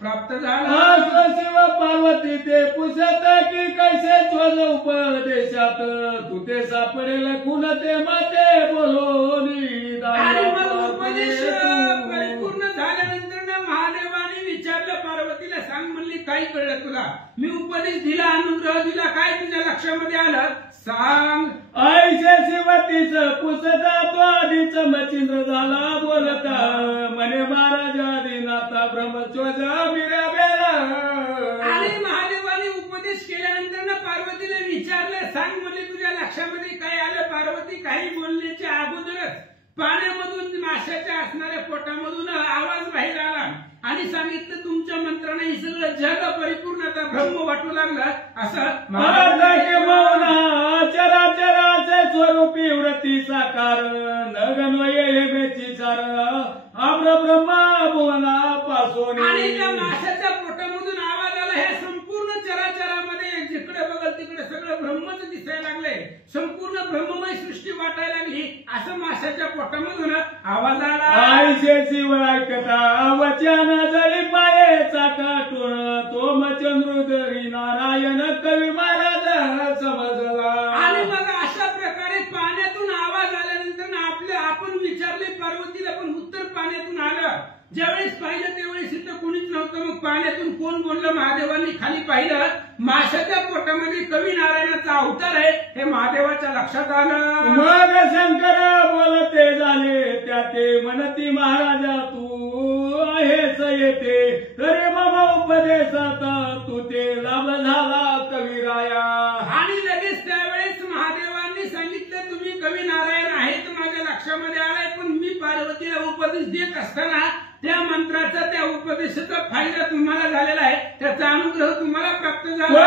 प्राप्त झालं. शिव पार्वती ते पुसत की कैसे स्वज उपदेशात तू ते सापडेल कुण ते माते बोलोनी. आणि मग उपदेश परिपूर्ण झाल्यानंतर महादेवाने विचारलं पार्वतीला, सांग म्हणली काय कळलं तुला, मी उपदेश दिला, अनुग्रह दिला, काय तुझ्या लक्षामध्ये आलं सांग. ऐशे शिवतीच पुसता तो आधीच मचिंद्र झाला बोलता. म्हणे महाराजा दिनाता ब्रह्मचोज मिरा बेला. आणि महादेवाने उपदेश केल्यानंतर पार्वतीला विचारलं, सांग म्हणजे तुझ्या लक्षामध्ये काय आलं. पार्वती काही बोलण्याच्या अगोदरच पाण्यामधून माशाच्या असणाऱ्या पोटामधून आवाज बाहेर आला आणि सांगितलं, तुमच्या मंत्राने हे सगळं जग परिपूर्णता ब्रह्म वाटू लागलं. असं चराचराचे स्वरूपी व्रती साकार न गणवये बेची चार आम्र ब्रह्मा भुवना पासून. आणि त्या माशाच्या पोटामधून आवाज आला. ह्या संपूर्ण चराचरामध्ये जिकडे बघल तिकडे सगळं ब्रह्मच दिसायला लागले, संपूर्ण ब्रह्ममय सृष्टी वाटायला लागली. असं माशाच्या पोटामधून आवाज आला. आईशे शिव ऐकता वचन जळी पायेचा काटून तो मचंद्रुदरी नारायण कवी महाराज समजला. आणि मग अशा प्रकारे पाण्यातून आवाज आल्यानंतर आपण विचारले पार्वतीला, पण उत्तर पाण्यातून आलं. ज्यावेळेस पाहिलं त्यावेळेस इथं कोणीच नव्हतं. मग पाण्यातून कोण बोललं, महादेवांनी खाली पाहिलं, माशाच्या पोटामध्ये कवी नारायणाचा अवतार आहे हे महादेवाच्या लक्षात आलं. मग शंकर बोलते झाले त्या ते म्हणती महाराजा तू आहेस येते तरी बाबा उपदेशात तू ते लाभ झाला कविराया. आणि लगेच त्यावेळेस महादेवांनी सांगितलं, तुम्ही कवी नारायण आहेत माझ्या लक्षामध्ये आलाय, पण मी पार्वतीला उपदेश देत असताना त्या मंत्राचा त्या उपदेशाचा फायदा तुम्हाला झालेला आहे, त्याचा अनुग्रह तुम्हाला प्राप्त झाला.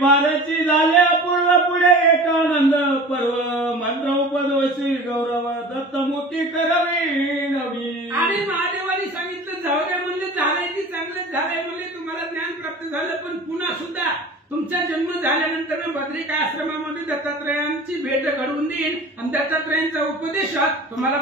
फारची झाल्या पूर्ण पुढे एक आनंद पर्व मंत्र उपदेशी गौरव दत्तमूर्ती करावी नवी. आणि महादेवांनी सांगितलं, जाऊ द्या म्हणले, झालंय ती चांगलंच झालंय म्हणले, तुम्हाला ज्ञान प्राप्त झालं, पण पुन्हा सुद्धा तुमचा जन्म झाल्यानंतर बद्रिका आश्रमामध्ये दत्तात्रयांची भेट घडवून देईन आणि दत्तात्रयांचा उपदेश तुम्हाला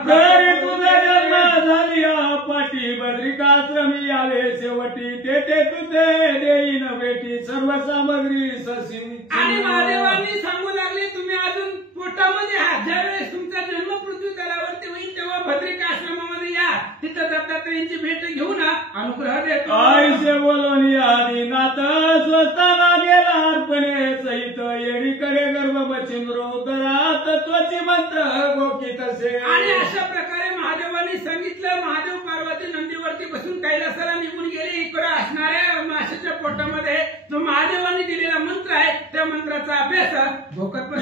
तुझा जन्म झाली पाठी बद्रिकाश्रमी आले शेवटी ते तुझे देईन भेटी सर्व सामग्री ससी. आणि महादेवांनी सांगू लागले, तुम्ही अजून पोटामध्ये आहात, ज्यावेळेस तुमचा जन्म पृथ्वी तलावरती होईल तेव्हा बद्रिका आश्रमामध्ये या, तिथं दत्तात्रयांची भेट घेऊन अनुग्रह देतो. आईशे बोलून आधी नाथ स्वस्ताना अर्पणे सहित येणीकडे गर्भ मच्छिंद्र उदरात त्वची मंत्र गोकी तसे. आणि अशा प्रकारे महादेवांनी सांगितलं. महादेव पार्वती नंदीवरती बसून कैलासाला निघून गेले. इकडे असणाऱ्या माशाच्या पोटामध्ये जो महादेवांनी दिलेला मंत्र आहे त्या मंत्राचा अभ्यास भोकत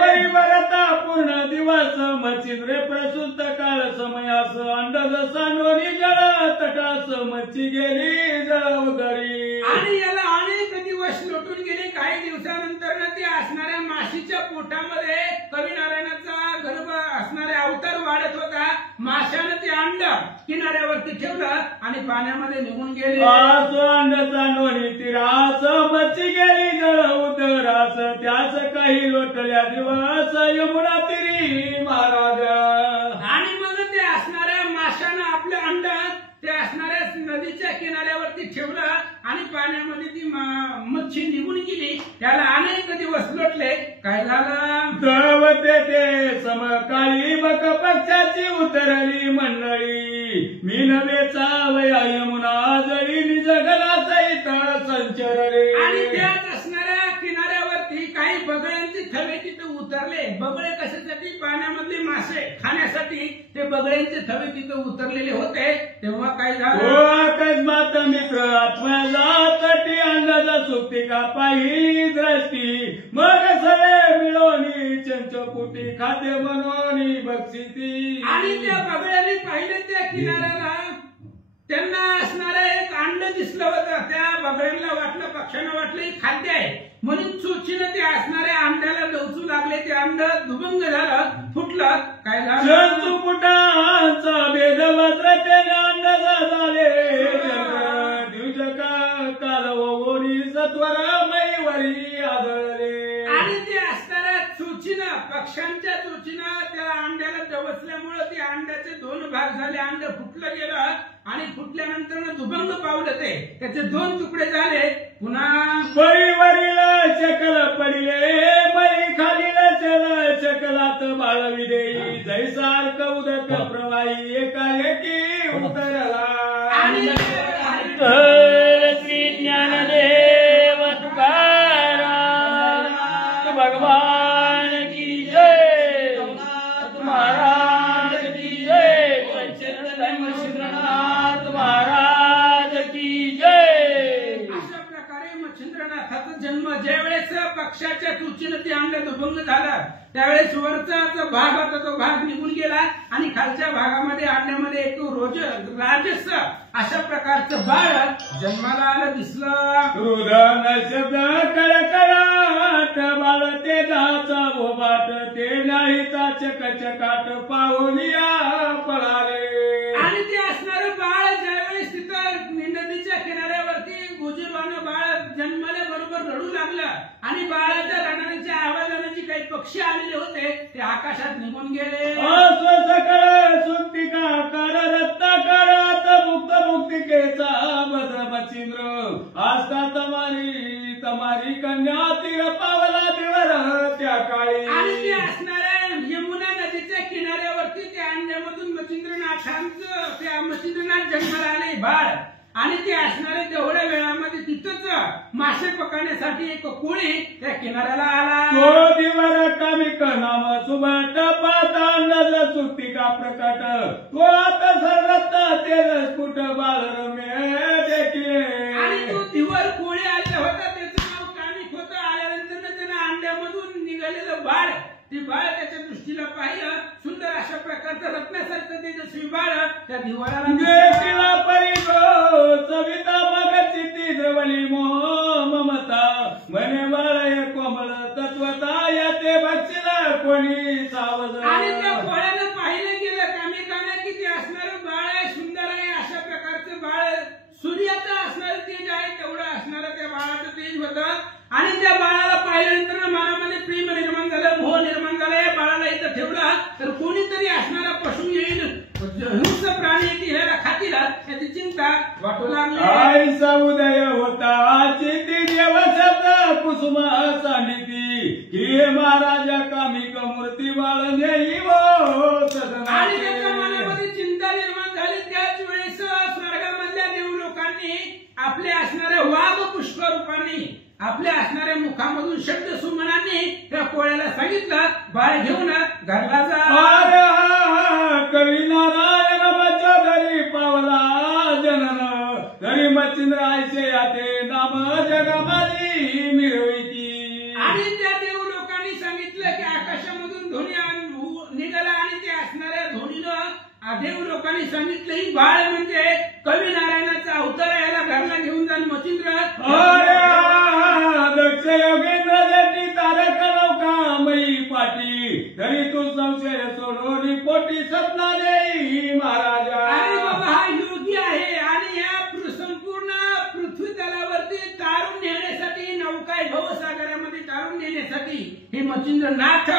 परिवारता पूर्ण दिवस मच्छिंद्रे प्रसूत काळ समयास अंडज सांडोनी जळ तटास मच्छी गेली जळ उदरी. आणि याला अनेक दिवस लोटून गेले. काही दिवसानंतर ते असणाऱ्या माशीच्या पोटामध्ये कवी नारायणाचा गर्भ असणारे अवतार वाढत होता. माशाने ते अंड किनाऱ्यावरती ठेवलं आणि पाण्यामध्ये निघून गेले. अंड सांडोनी तिरास मच्छी गेली जळ उदरास त्यास काही लोटल्या दिवस यमुना तिरी महाराजा. आणि मग ते असणाऱ्या माशानं आपलं अंड ते असणाऱ्या नदीच्या किनाऱ्यावरती ठेवलं आणि पाण्यामध्ये ती मच्छी निघून गेली. त्याला अनेक दिवस लोटले. काय झालं, धावते ते समकाळी बक पक्षाची उतरली मंडळी मी नव्हे चावया यमुना जळी जगला सहित संच उतरले. बगळे कशासाठी? पाण्यामधले मासे खाण्यासाठी ते बगळ्यांचे थवे तिथे उतरलेले होते. तेव्हा काय झालं? अकस्मात मित्र आत्म्याला तटी अंदाजा सुट्टी का पाहिली दृष्टी मग सगळे मिळवणी चंचपुटी खाद्य बनवणी बक्षिसी. आणि त्या बगळ्यांनी पाहिलं त्या किनाऱ्याला त्यांना असणारं एक अंड दिसलं होतं. त्या बगळ्यांना वाटलं, पक्ष्यांना वाटलं हे खाद्य आहे म्हणून चोचीनं ते असणाऱ्या अंड्याला डोचू लागले. ते अंड दुभंग झालं, फुटलं. काय झालं? चंचपुटांचा भेद मात्र त्याने अंदाजा झाले दिवजका काल ओढी सत्वर मैवरी आदळले. आणि ते असणाऱ्या चोचीनं, पक्ष्यांच्या चोचीनं त्या अंड्याला डवचल्यामुळे ते अंड्याचे दोन भाग झाले. अंड फुटलं गेलं आणि फुटल्यानंतर दुभंग पावलं ते. त्याचे दोन तुकडे झाले. पुन्हा परिवरील चकल पडिले मई खालील चल चकलात बाळवी देई जैसार कौदक प्रवाही एकाएकी उतरला. आणि श्री ज्ञानदेव तुकाराम भगवान की जय, महाराज की जय, मच्छिंद्रनाथ महाराज की जय. अशा प्रकारे मच्छिंद्रनाथाचा जन्म. ज्यावेळेस पक्षाच्या चुचीनं ते अंड दुभंग झालं त्यावेळेस वरचा जो भाग होता तो भाग निघून गेला आणि खालच्या भागामध्ये अंड्यामध्ये एक राजस अशा प्रकारचं बाळ जन्माला आलं दिसलं. रुदन शब्द कडकडाट बाळ ते जाचा भोबाट ते नाहीचा चकचकाट पाहुनिया पळाले. आणि ते असणारं बाळ ज्यावेळेस तिथं नदीच्या किनाऱ्यावरती गुजरवानं बाळ जन्माला बरोबर रडू लागलं आणि बाळाच्या रडण्याच्या आवाजाने काही पक्षी आलेले होते ते आकाशात निघून गेले. सकळ सुट्टिका कर रत्नाकरात मुक्त मुक्तिकेचा भद्र मच्छिंद्र आस्था तमारी कन्या तीर पावला दिवर त्या काळी. आणि ते असणाऱ्या यमुना नदीच्या किनाऱ्यावरती त्या अंड्यामधून मच्छिंद्रनाथांचं त्या मच्छिंद्रनाथ जन्माला आले बाळ. आणि ते असणारे तेवढ्या वेळामध्ये तिथंच मासे पकडण्यासाठी एक कोळी त्या किनाऱ्याला आला. तो दिवर कामिक नाम सुबट पाता नजर सुट्टी का प्रकट तो आता सर्वत तेज स्फुट बाळ रम्य देखील. आणि तो दिवर कोळी आलेला होता त्याचं नाव कामिक होतं. आल्यानंतर त्यानं अंड्यामधून निघालेलं बाळ ते बाळ त्याच्या दृष्टीला पाहिलं. सुंदर अशा प्रकारचं रत्नासारखं तेजस्वी बाळ त्या दिवाराला देखीला परिगो सविता मग चित्ती जवळी मोह ममता मने बाळ कोमळ तत्वता याचे बक्षीला कोणी सावध. आणि त्या बाळाला पाहिलं गेलं कामिकानं की ते असणारं बाळ आहे, सुंदर आहे. अशा प्रकारचं बाळ सूर्याचं असणारं तेज आहे तेवढं असणारं त्या बाळाचं तेज होतं. आणि त्या बाळाला पाहिल्यानंतर मनामध्ये प्रेम निर्माण झालं, मोह निर्माण झाला. या बाळाला इथं ठेवला तर कोणीतरी असणारा पशु येईल, हिंस प्राणी येतील ह्याला खातील याची चिंता वाटू लागली. आईचा उदय होता चिती देव शब्द कुसुम सांडिती की महाराजा कामिक मूर्ती बाळ नेई आणि त्याच्या मनामध्ये चिंता निर्माण झाली. त्याच वेळेस स्वर्गामधल्या देव लोकांनी आपल्या असणाऱ्या वाघ पुष्प रूपाने आपल्या असणाऱ्या मुखामधून शब्द सुमनांनी त्या कोळ्याला सांगितलं बाळ घेऊन घरला जा. कवी नारायण मच्या घरी पावला जनन तरी मच्छिंद्र आयचे याते नाम जगामाली मिरविती. आणि त्या देव लोकांनी सांगितलं की आकाशामधून ध्वनी निघाला आणि ते असणाऱ्या ध्वनीनं देव लोकांनी सांगितलं ही बाळ म्हणजे कवी नारायणाचा अवतार याला घरला घेऊन जाण मच्छिंद्र. दक्ष योगेंद्र देती तारक नौकामयी पाटी तरी तू संशय सोडून पोटी सपना देई महाराजा. अरे बाबा हा योगी आहे आणि या संपूर्ण पृथ्वी तलावरती तारून नेण्यासाठी नौका भवसागरामध्ये तारून नेण्यासाठी हे मच्छिंद्रनाथ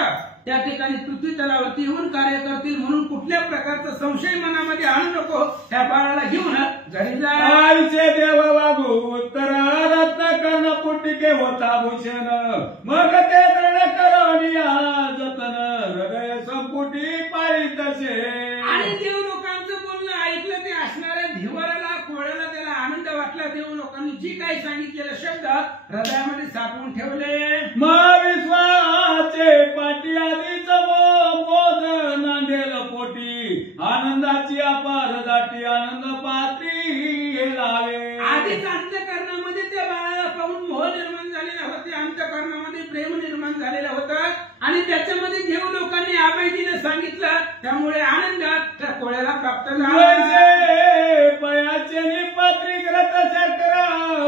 त्या ठिकाणी पृथ्वी तलावरती येऊन कार्य करतील म्हणून कुठल्या प्रकारचा संशय मनामध्ये आणू नको. त्या बाळाला घेऊन घरी जा. आईचे देव वागू उत्तर रत्न कर्ण पुटिके होता भूषण मग ते दृढ करोनिया जतन हृदय संपुटी पायी तसे. आणि देव लोकांचं बोलणं ऐकलं ते असणाऱ्या धिवराला कोळ्याला त्याला आनंद वाटला. देव लोकांनी जी काही सांगितलेलं शब्द हृदयामध्ये साठवून ठेवले. महाविश्वाचे पाठी व्याधीच मोद नांदेल पोटी आनंदाची अपार दाटी आनंद पात्री लावे. आधीच अंतःकरणामध्ये त्या बाळाला पाहून मोह निर्माण झालेला होता, अंतःकरणामध्ये प्रेम निर्माण झालेला होता आणि त्याच्यामध्ये देव लोकांनी आबाईजीने सांगितलं, त्यामुळे आनंद त्या कोळ्याला प्राप्त झाला. पयाचे निपात्री ग्रत चक्र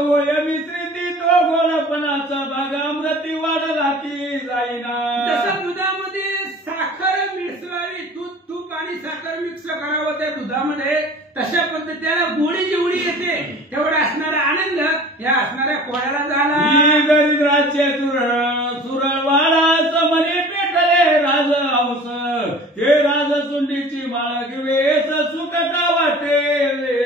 वय मिश्रिती तो गोळपणाचा भागामृती वाढला की जाईना. जसं दुधामध्ये साखर मिसळावी, तूप आणि साखर मिक्स करावं त्या दुधामध्ये, तशा पद्धतीला गोडी जेवढी येते तेवढा असणारा आनंद या असणाऱ्या कोळ्याला झाला. दरिद्राचे सुरळवाडा समने पेटले राज हौस ते राज सुंडीची माळ घेवेस सुख का वाटे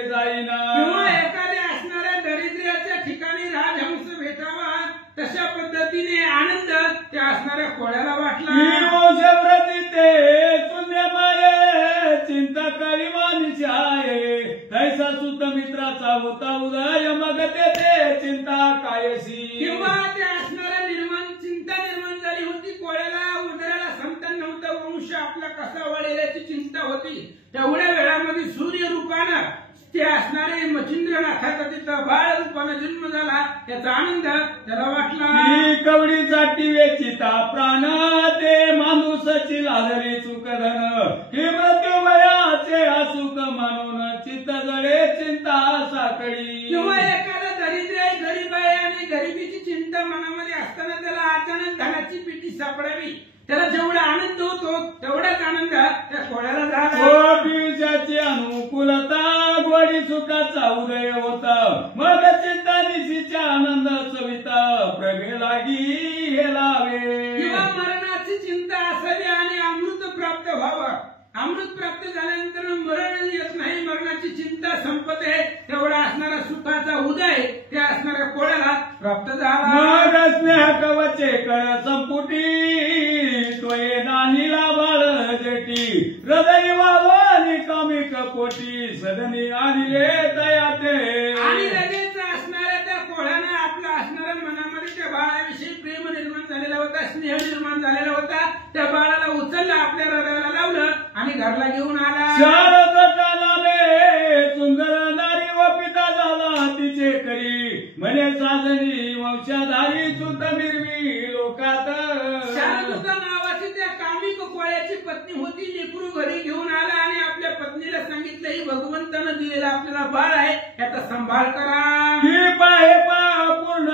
जाईना. किंवा एखाद्या असणाऱ्या दरिद्र्याच्या ठिकाणी राजहंस भेटावा, तशा पद्धतीने आनंद त्या असणाऱ्या कोळ्याला वाटला. वंशव्रती ते शून्यमाये चिंता करी मानिशी आहे तैसा सुद्ध मित्राचा होता उदय मग ते चिंता कायसी. किंवा त्या असणाऱ्या चिंता निर्माण झाली होती कोळ्याला, उदयाला संतान नव्हतं, वंश आपला कसा वाढेल याची चिंता होती. तेवढ्या वेळामध्ये सूर्य रूपानं ते असणारे मच्छिंद्रनाथाचा तिथं बाळ रूपानं जन्म झाला, त्याचा आनंद त्याला वाटला. कवडीसाठी वेचिता प्राण ते माणूसची लाजरी चुकधन हे मृत्यूवयाचे असुख म्हणून चित्त जळे चिंता साखळी. किंवा एखादा दरिद्र आहे, गरीब आहे आणि गरिबीची चिंता मनामध्ये असताना त्याला अचानक धनाची पेटी सापडावी, त्याला जेवढा आनंद होतो तेवढाच आनंद त्या कोळ्याला झाला. बीजाची अनुकूलता गोडी सुखाचा उदय होता मग चिंता निशीच्या आनंद सविता प्रभे लागी हे लावे. किंवा मरणाची चिंता असावी आणि अमृत प्राप्त व्हावं, अमृत प्राप्त झाल्यानंतर मरण येत नाही, मरणाची चिंता संपते, तेवढा असणारा सुखाचा उदय त्या असणाऱ्या कोळ्याला प्राप्त झाला. मग स्नेह कवचे कळ संपुटी तोये नानीला बाळ जेटी हृदय वावनी कामिक पोटी सदनी आणले तयाते. आणि लगेच असणाऱ्या त्या कोळ्यानं आपल्या असणाऱ्या मनामध्ये त्या बाळाविषयी प्रेम निर्माण झालेला होता, स्नेह निर्माण झालेला होता, त्या बाळाला उचललं, आपल्या हृदयाला लावलं आणि घरला घेऊन आला. सुंदर नारी व पिता झाला तिचे करी म्हणे साजनी वंशधारी सुत मिरवी लोकात. शारदूता नावाची त्या कामिक कोळ्याची पत्नी होती, लेकरू घरी घेऊन आला आणि आपल्या पत्नीला सांगितलं, ही भगवंतानं दिलेला आपल्याला बाळ आहे, याचा सांभाळ करा. ही पाहे पूर्ण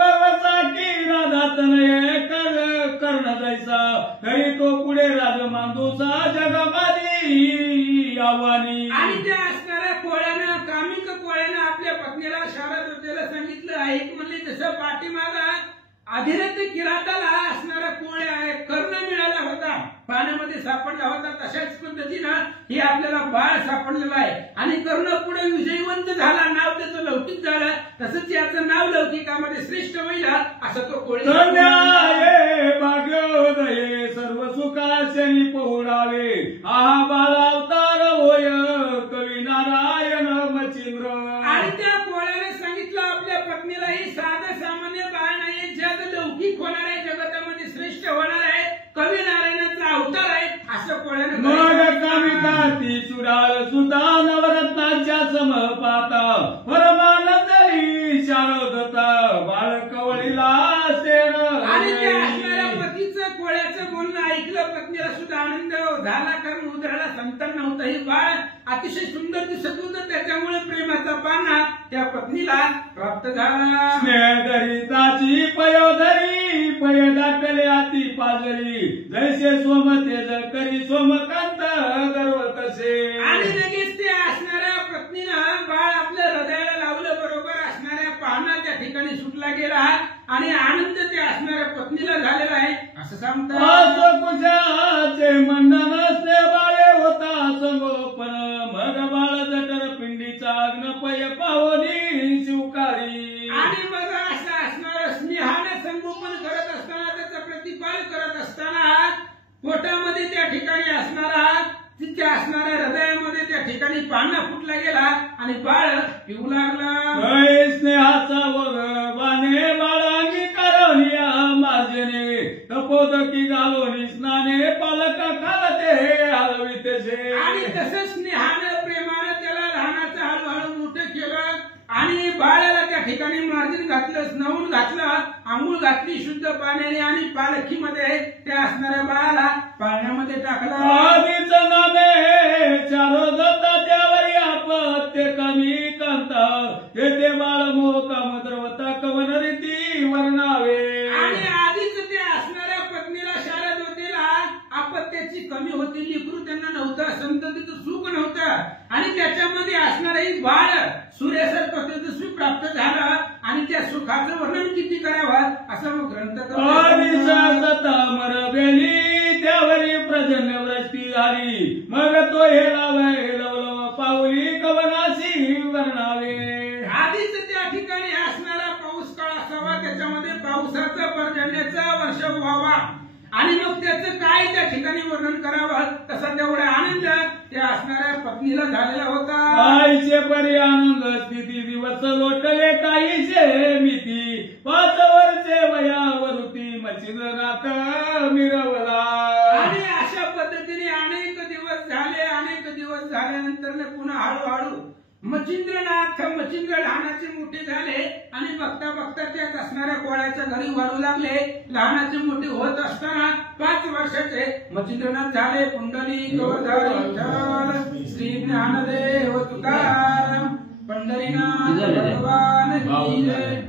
पर्वता की राधातनय कर्ण जैसा तरी तो पुढे राजमांदूचा जगमादी आव्हानी. आणि त्या असणाऱ्या कोळ्यानं, कामिक कोळ्यानं आपल्या पत्नीला शारदूतेला सांगितलं, ऐक म्हणले, जसं पाठीमागा अधिरथ किराताला असणारा कोळ्या आहे कर्ण मिळाला होता, पाण्यामध्ये सापडला होता, तशाच पद्धतीनं हे आपल्याला बाळ सापडलेलं आहे आणि कर्ण पुढे विजयवंत झाला, नाव त्याचं लौकिक झालं, तसंच याचं नाव लौकिकामध्ये श्रेष्ठ महिला असं तो कोळी. भाग्योदये सर्व सुखाशनी पोहडावे आहा बाळा अवतार होय कवी नारायण मच्छिंद्र. आणि त्या कोळ्याने सांगितलं आपल्या पत्नीला, ही साधं सामान्य बाळ नाही, जग लौकिक होणार आहे, जगतामध्ये श्रेष्ठ होणार आहे, कवी नारायणाचा अवतार आहे असं कोळ्याने. मग कामिका ती चुडाळ सुद्धा नवरत्नाच्या समपाता परमानंदली शारदता बाळ कवळीला सेन. आणि त्या असणाऱ्या पतीचं कोळ्याचं बोलणं ऐकलं, पत्नीला सुद्धा आनंद झाला, कारण उदराला संतान नव्हतं, हे बाळ अतिशय सुंदर दिसत होतं, त्याच्यामुळे प्रेमाचा पाना त्या पत्नीला प्राप्त झाला. स्नेहदरिताची पयोधरी पय दाटले आती पाजरी जैसे सोमतेज करी सोमकांत गर्व तसे. आणि लगेच ते असणाऱ्या पत्नीनं बाळ आपल्या हृदयाला लावलं, बरोबर असणाऱ्या पाना त्या ठिकाणी सुटला गेला आणि आनंद त्या असणाऱ्या पत्नीला झालेला आहे असं सांगतात. कुशाचे मंडन स्ने बाळे होता संगोपन मग बाळ जठर पिंडीचा अग्नपय पावनी शिवकारी. आणि मग असं असणारं स्नेहाने संगोपन करत असताना, त्याचं प्रतिपाल करत असताना पोटामध्ये त्या ठिकाणी असणारा, तिथे असणाऱ्या हृदयामध्ये त्या ठिकाणी पाना फुटला गेला आणि बाळ पिऊ लागला. स्नेहाचा वग बाणे बाळांगी करोनिया मार्जने तपोदकी घालोनी तसं स्नेहानं प्रेमानं त्याला लहानाचं हळूहळू मोठं केलं आणि बाळाला त्या ठिकाणी मार्जिन घातलं, स्नावून घातलं, आंघोळ घातली शुद्ध पाण्याने आणि पालखीमध्ये त्या असणाऱ्या बाळाला पाळण्यामध्ये टाकलं. आधीच नामे चारो जाता त्यावरी आपत्य कमी कांता येथे बाळ मोह काम द्रवता कवन रीती वर्णावे. आणि आधीच त्या असणाऱ्या पत्नीला शारदवतीला आपत्याची कमी होती, लेकरू त्यांना नव्हतं, संततीचं सुख नव्हतं आणि त्याच्यामध्ये असणारं एक बाळ सूर्यासारखं तेजस्वी प्राप्त झालं आणि त्या सुखाचं वर्णन किती करावं असं मग ग्रंथ मरबेली त्यावरी प्रजन्य वृष्टी झाली मग तो हे लवलव पाऊली कवनाशी वर्णावे. आधीच त्या ठिकाणी असणारा पाऊस काळ असावा, त्याच्यामध्ये पावसाचा पर्जन्याचा वर्ष व्हावा आणि मग त्याचं काय त्या ठिकाणी वर्णन करावं तसा तेवढा आनंद त्या असणाऱ्या पत्नीला झालेला होता. आईचे परी आनंद स्थिती दिवस लोटले काहीशे मिती 5 वर्षे वयावरती मच्छिंद्रनाथ मिरवला. आणि अशा पद्धतीने अनेक दिवस झाल्यानंतर पुन्हा हळूहळू मच्छिंद्रनाथ लहानाचे मोठे झाले आणि बघता बघता त्यात असणाऱ्या कोळ्याच्या घरी वाढू लागले. लहानाचे मोठे होत असताना 5 वर्षाचे मच्छिंद्रनाथ झाले. पुंडलिक विठ्ठल श्री ज्ञानदेव तुकाराम पंढरीनाथ भगवान की जय.